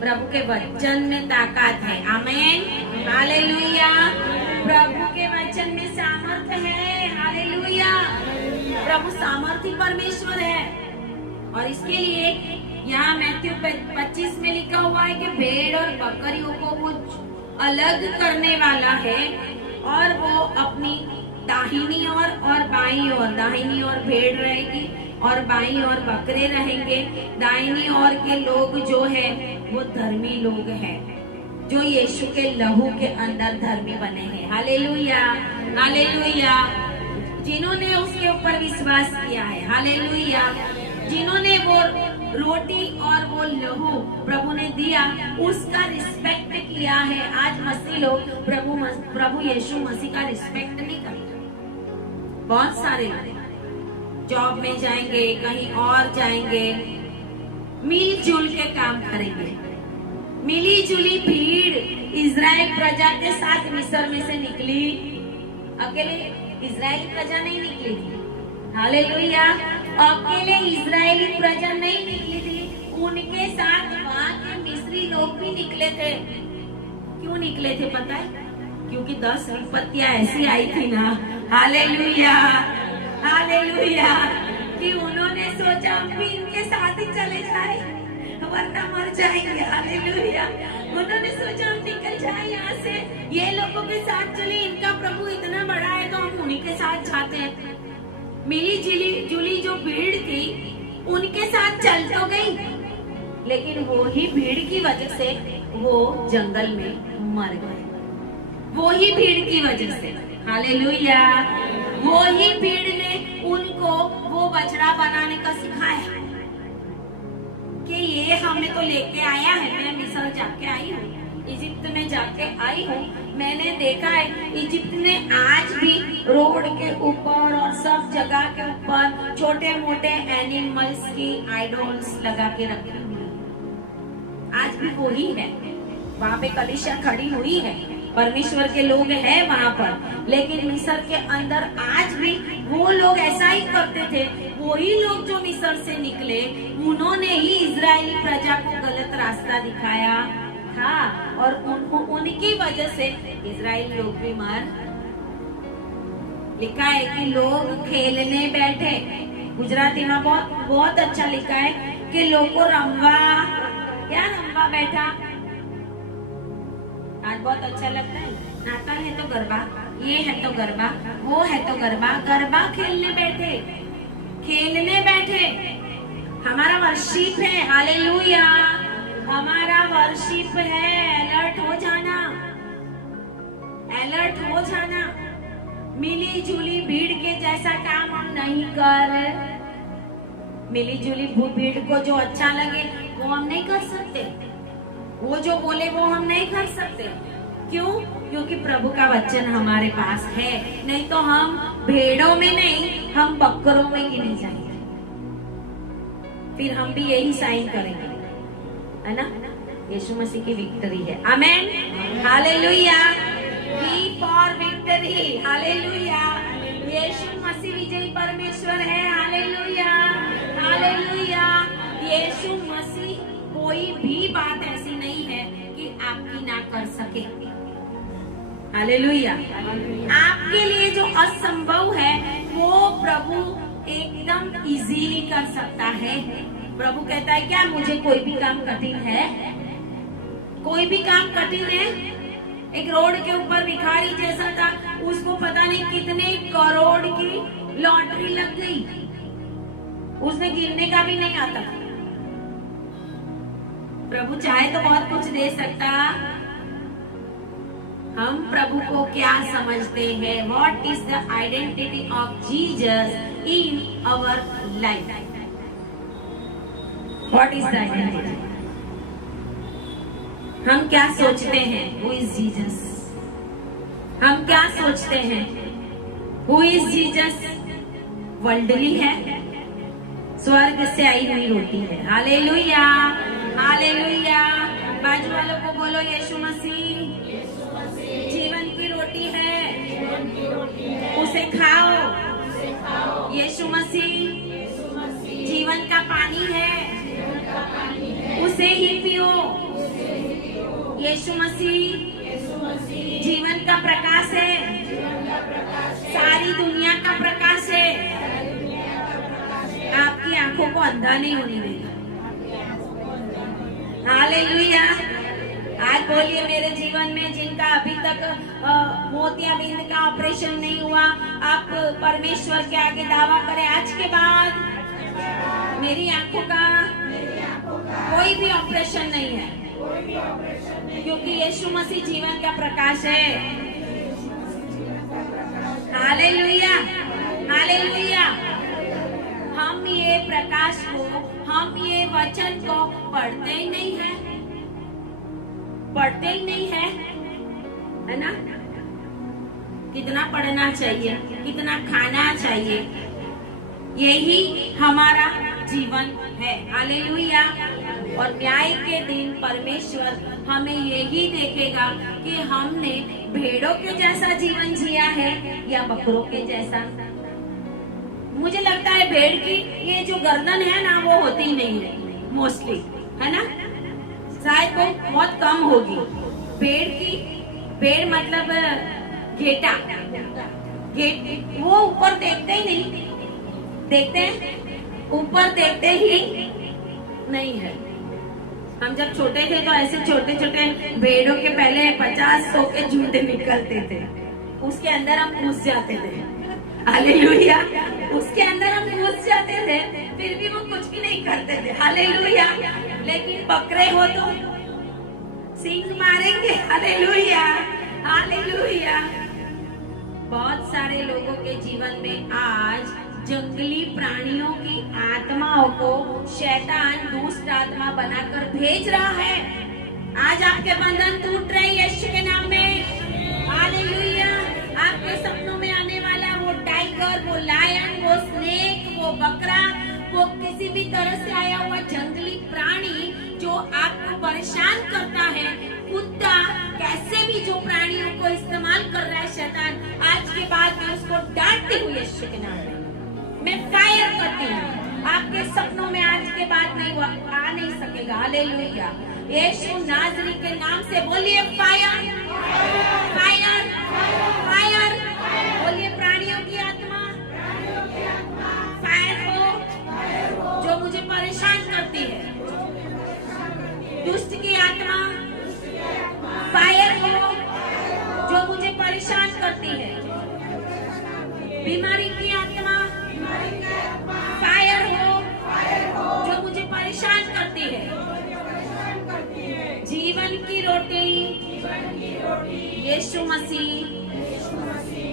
प्रभु के वचन में ताकत है, आमीन, हालेलुया। प्रभु के वचन में सामर्थ है, हालेलुया। प्रभु सामर्थी परमेश्वर है। और इसके लिए यहाँ मैथ्यू 25 में लिखा हुआ है कि भेड़ और बकरियों को वो अलग करने वाला है, और वो अपनी दाहिनी और बाईं ओर, दाहिनी ओर भेड़ रहेगी और बाईं ओर बकरे रहेंगे। दाहिनी ओर के लोग जो है वो धर्मी लोग हैं, जो यीशु के लहू के अंदर धर्मी बने हैं। Hallelujah, hallelujah. जिन्होंने उसके ऊपर विश्वास किया है, हालेलुया। जिन्होंने वो रोटी और वो लहू प्रभु ने दिया, उसका रिस्पेक्ट किया है। आज मसीह लोग प्रभु यीशु मसीह का रिस्पेक्ट नहीं करते। बहुत सारे जॉब में जाएंगे, कहीं और जाएंगे, मिलजुल के काम करेंगे। मिली जुली भीड़ इजराइल प्रजा के साथ मिस्र में से निकली, अकेले इजराइल प्रजा नहीं निकली थी। हालेलुया। अकेले इजरायली प्रजा नहीं निकली थी, उनके साथ वहाँ के मिस्री लोग भी निकले थे। क्यों निकले थे पता है? क्योंकि 10 विपत्तियां ऐसी आई थी ना, हालेलुया, हालेलुया, कि उन्होंने सोचा हम भी इनके साथ ही चले जाए वरना मर जाएंगे। हालेलुया। उन्होंने सोचा हम निकल जाए यहाँ से, ये लोगों के साथ चले, इनका प्रभु इतना बड़ा है तो हम उन्हीं के साथ जाते हैं। मिली जुली जो भीड़ थी उनके साथ चल तो गई, लेकिन वो ही भीड़ की वजह से वो जंगल में मर गए, वो ही भीड़ की वजह से। हालेलुया, वो ही भीड़ ने उनको वो बछड़ा बनाने का सिखाया कि ये हमें तो लेके आया है। मैं मिस्र जाके आई हूँ, इजिप्ट में जाके आई हूँ, मैंने देखा है इजिप्ट ने आज भी रोड के ऊपर और सब जगह के ऊपर छोटे मोटे एनिमल्स की आइडल्स लगा के रखे हुए हैं। आज भी वही है, वहाँ पे कलीसिया खड़ी हुई है, परमेश्वर के लोग हैं वहाँ पर। लेकिन मिस्र के अंदर आज भी वो लोग ऐसा ही करते थे। वही लोग जो मिस्र से निकले, उन्होंने ही इजरायली प्रजा को गलत रास्ता दिखाया था और उनकी वजह से इजराइल लोग भी मर। लिखा है कि लोग खेलने बैठे, गुजराती में बहुत अच्छा लिखा है कि लोग को रमवा बैठा। आज बहुत अच्छा लगता है, नाताल है तो गरबा, ये है तो गरबा, वो है तो गरबा, गरबा खेलने बैठे। हमारा वर्शिप है, हालेलुया, हमारा वर्शिप है। अलर्ट हो जाना। मिली जुली भीड़ के जैसा काम हम नहीं कर। मिली जुली भीड़ को जो अच्छा लगे वो हम नहीं कर सकते, वो जो बोले वो हम नहीं कर सकते। क्यों? क्योंकि प्रभु का वचन हमारे पास है। नहीं तो हम भेड़ों में नहीं, हम बकरों में गिने जाएंगे। फिर हम भी यही साइन करेंगे, है ना? यीशु मसीह की विक्ट्री है। Amen, hallelujah, we for victory, hallelujah. यीशु मसीह विजयी परमेश्वर है, हालेलुया, हालेलुया। यीशु मसीह कोई भी बात ऐसी नहीं है कि आपकी ना कर सके, हालेलुया। आपके लिए जो असंभव है वो प्रभु एकदम इजीली कर सकता है। प्रभु कहता है क्या मुझे कोई भी काम कठिन है? कोई भी काम कठिन है? एक रोड के ऊपर भिखारी जैसा था, उसको पता नहीं कितने करोड़ की लॉटरी लग गई, उसने गिनने का भी नहीं आता। प्रभु चाहे तो बहुत कुछ दे सकता। हम प्रभु को क्या समझते हैं? What is the identity of Jesus in our life? What is the identity? हम क्या सोचते हैं? Who is Jesus? हम क्या सोचते हैं? Who is Jesus? वर्ल्डली है, स्वर्ग से आई हुई रोटी है। Hallelujah, hallelujah. बाजू वालों को बोलो यीशु मसीह जीवन की रोटी है, उसे खाओ। यीशु मसीह जीवन का पानी है, उसे ही पियो। यीशु मसीह जीवन का प्रकाश है, सारी दुनिया का प्रकाश है। आपकी आंखों को अंधा नहीं होने देगा। हालेलुया। आज बोलिए मेरे जीवन में जिनका अभी तक मोतियाबिंद का ऑपरेशन नहीं हुआ, आप परमेश्वर के आगे दावा करें आज के बाद मेरी आंखों का कोई भी ऑपरेशन नहीं है, क्योंकि यीशु मसीह जीवन का प्रकाश है। Hallelujah, hallelujah. हम ये प्रकाश को, हम ये वचन को पढ़ते ही नहीं है ना? कितना पढ़ना चाहिए, कितना खाना चाहिए, यही हमारा जीवन है। हालेलुया। और न्याय के दिन परमेश्वर हमें यही देखेगा कि हमने भेड़ों के जैसा जीवन जिया है या बकरों के जैसा। मुझे लगता है भेड़ की ये जो गर्दन है ना, वो होती ही नहीं है मोस्टली, है ना? शायद वो बहुत कम होगी। भेड़ मतलब घेटा, वो ऊपर देखते ही नहीं, देखते हैं ऊपर देखते ही नहीं है। हम जब छोटे थे तो ऐसे छोटे छोटे भेड़ों के पहले 50-100 के झुंड निकलते थे, उसके अंदर हम घुस जाते थे। हालेलुया। उसके अंदर हम घुस जाते थे, फिर भी वो कुछ भी नहीं करते थे। हालेलुया। लेकिन बकरे हो तो सींग मारेंगे। Hallelujah, hallelujah. बहुत सारे सारे लोगों के जीवन में आज जंगली प्राणियों की आत्माओं को शैतान दुष्ट आत्मा बनाकर भेज रहा है। आज आपके बंधन टूट रहे यीशु के नाम में। हालेलुया। आपके सपनों में आने वाला वो टाइगर, वो लायन, वो स्नेक, वो बकरा, वो किसी भी तरह से आया हुआ जंगली प्राणी जो आपको परेशान करता है, कुत्ता, कैसे भी जो प्राणियों को इस्तेमाल कर रहा है शैतान, आज के बाद मैं उसको डांटती हूँ यीशु के नाम में। मैं फायर करती हूँ। आपके सपनों में आज के बाद नहीं वो आ नहीं सकेगा। हालेलुया। यीशु नाज़री के नाम से बोलिए फायर, फायर, फायर। बोलिए प्राणियों की आत्मा फायर हो जो मुझे परेशान करती है। दुष्ट की आत्मा फायर हो जो मुझे परेशान करती है। बीमारी की आत्मा फायर हो जो मुझे परेशान करती है। जीवन की रोटी यीशु मसीह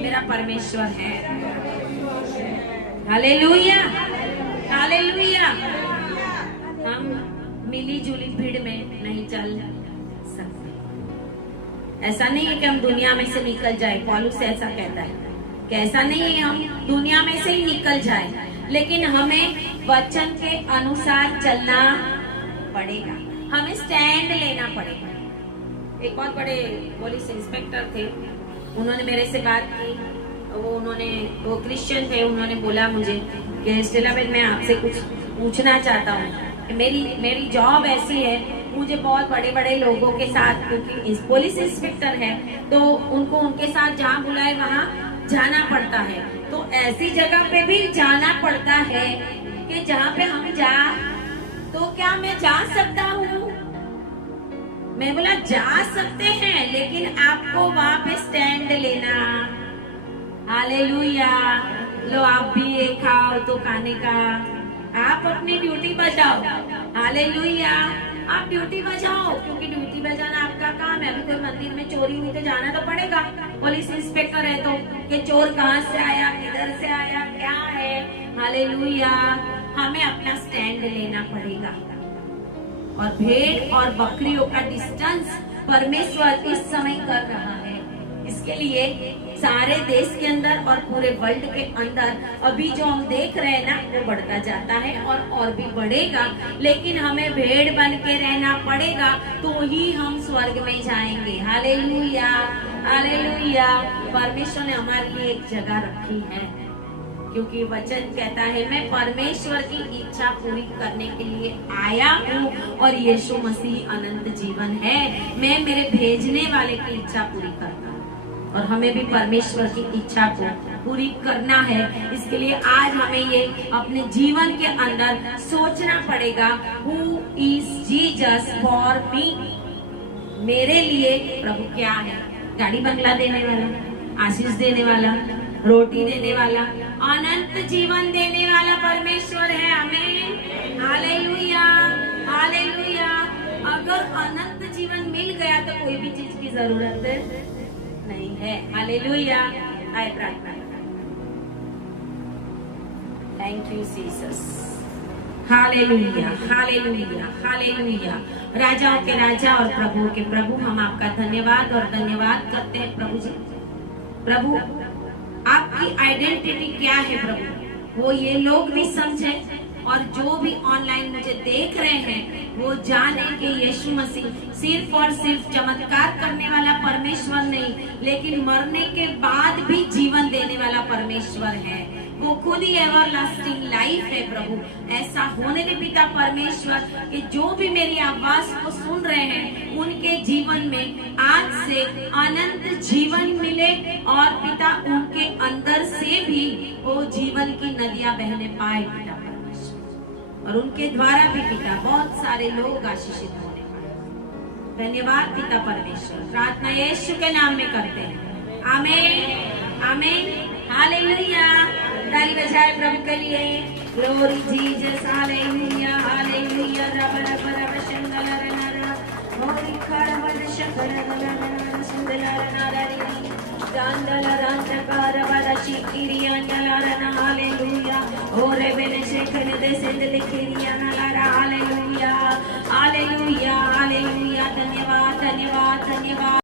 मेरा परमेश्वर है। Hallelujah, hallelujah. हम मिली जुली भीड़ में नहीं चल सकते। ऐसा नहीं है कि हम दुनिया में से निकल जाए। पौलुस ऐसा कहता है कि ऐसा नहीं है हम दुनिया में से ही निकल जाए, लेकिन हमें वचन के अनुसार चलना पड़ेगा। हमें स्टैंड लेना पड़ेगा। एक बहुत बड़े पुलिस इंस्पेक्टर थे, उन्होंने मेरे से बात की। वो क्रिश्चियन थे। उन्होंने बोला मुझे कि स्टेला बेन, मैं आपसे कुछ पूछना चाहता हूँ। मेरी जॉब ऐसी है, मुझे बहुत बड़े बड़े लोगों के साथ, क्योंकि पुलिस इंस्पेक्टर है तो उनको उनके साथ जहाँ बुलाए वहाँ जाना पड़ता है। तो ऐसी जगह पे भी जाना पड़ता है कि जहाँ पे हम तो क्या मैं जा सकता हूँ? मैं बोला जा सकते हैं, लेकिन आपको वहाँ पे स्टैंड लेना। हालेलुया। लो आप भी ये खाओ तो खाने का, आप अपनी ड्यूटी बजाओ। हालेलुया। आप ड्यूटी बजाओ, क्योंकि ड्यूटी बजाना आपका काम है। अभी कोई मंदिर में चोरी हुई तो जाना तो पड़ेगा। पुलिस इंस्पेक्टर है तो कि चोर कहाँ से आया, किधर से आया, क्या है। हालेलुया। हमें अपना स्टैंड लेना पड़ेगा। और भेड़ और बकरियों का डिस्टेंस परमेश्वर इस समय कर रहा है। इसके लिए सारे देश के अंदर और पूरे वर्ल्ड के अंदर अभी जो हम देख रहे हैं ना, वो बढ़ता जाता है और भी बढ़ेगा। लेकिन हमें भेड़ बन के रहना पड़ेगा, तो ही हम स्वर्ग में जाएंगे। Hallelujah, hallelujah. परमेश्वर ने हमारे लिए एक जगह रखी है, क्योंकि वचन कहता है मैं परमेश्वर की इच्छा पूरी करने के लिए आया हूँ, और यीशु मसीह अनंत जीवन है। मैं मेरे भेजने वाले की इच्छा पूरी करता हूँ, और हमें भी परमेश्वर की इच्छा को पूरी करना है। इसके लिए आज हमें ये अपने जीवन के अंदर सोचना पड़ेगा, who is Jesus for me. मेरे लिए प्रभु क्या है? गाड़ी बंगला देने वाला, आशीष देने वाला, रोटी देने वाला, अनंत जीवन देने वाला परमेश्वर है। हमें हालेलुया, हालेलुया। अगर अनंत जीवन मिल गया तो कोई भी चीज की जरूरत नहीं है। हालेलुया। आए प्रार्थना। Thank you Jesus. Hallelujah, hallelujah, hallelujah. राजाओं के राजा और प्रभु के प्रभु, हम आपका धन्यवाद और धन्यवाद करते हैं प्रभु जी। प्रभु, आपकी आइडेंटिटी क्या है प्रभु, वो ये लोग भी समझे, और जो भी ऑनलाइन मुझे देख रहे हैं वो जाने कि यीशु मसीह सिर्फ और सिर्फ चमत्कार करने वाला परमेश्वर नहीं, लेकिन मरने के बाद भी जीवन देने वाला परमेश्वर है। वो खुद ही एवरलास्टिंग लाइफ है प्रभु। ऐसा होने दे पिता परमेश्वर कि जो भी मेरी आवाज को सुन रहे हैं उनके जीवन में आज से अनंत जीवन मिले, और पिता उनके अंदर से भी वो जीवन की नदियां बहने पाए पिता परमेश्वर, और उनके द्वारा भी पिता बहुत सारे लोग आशीषित होने पाए। धन्यवाद पिता परमेश्वर। प्रार्थना यीशु के नाम में करते हैं। आमीन, आमीन, हालेलुया। ताली बजाए प्रभु के लिए। Glory Jesus, hallelujah, hallelujah. रब रब रब शंदल रनरा मोरी खड़वल शंदल रनरा सुंदल रनरा री जांदल रंजकार शिकिरिया नलारा हालेलुया ओरे बेने शेखन दे सेंदे लिखिरिया नलारा हालेलुया हालेलुया हालेलुया धन्यवाद धन्यवाद धन्यवाद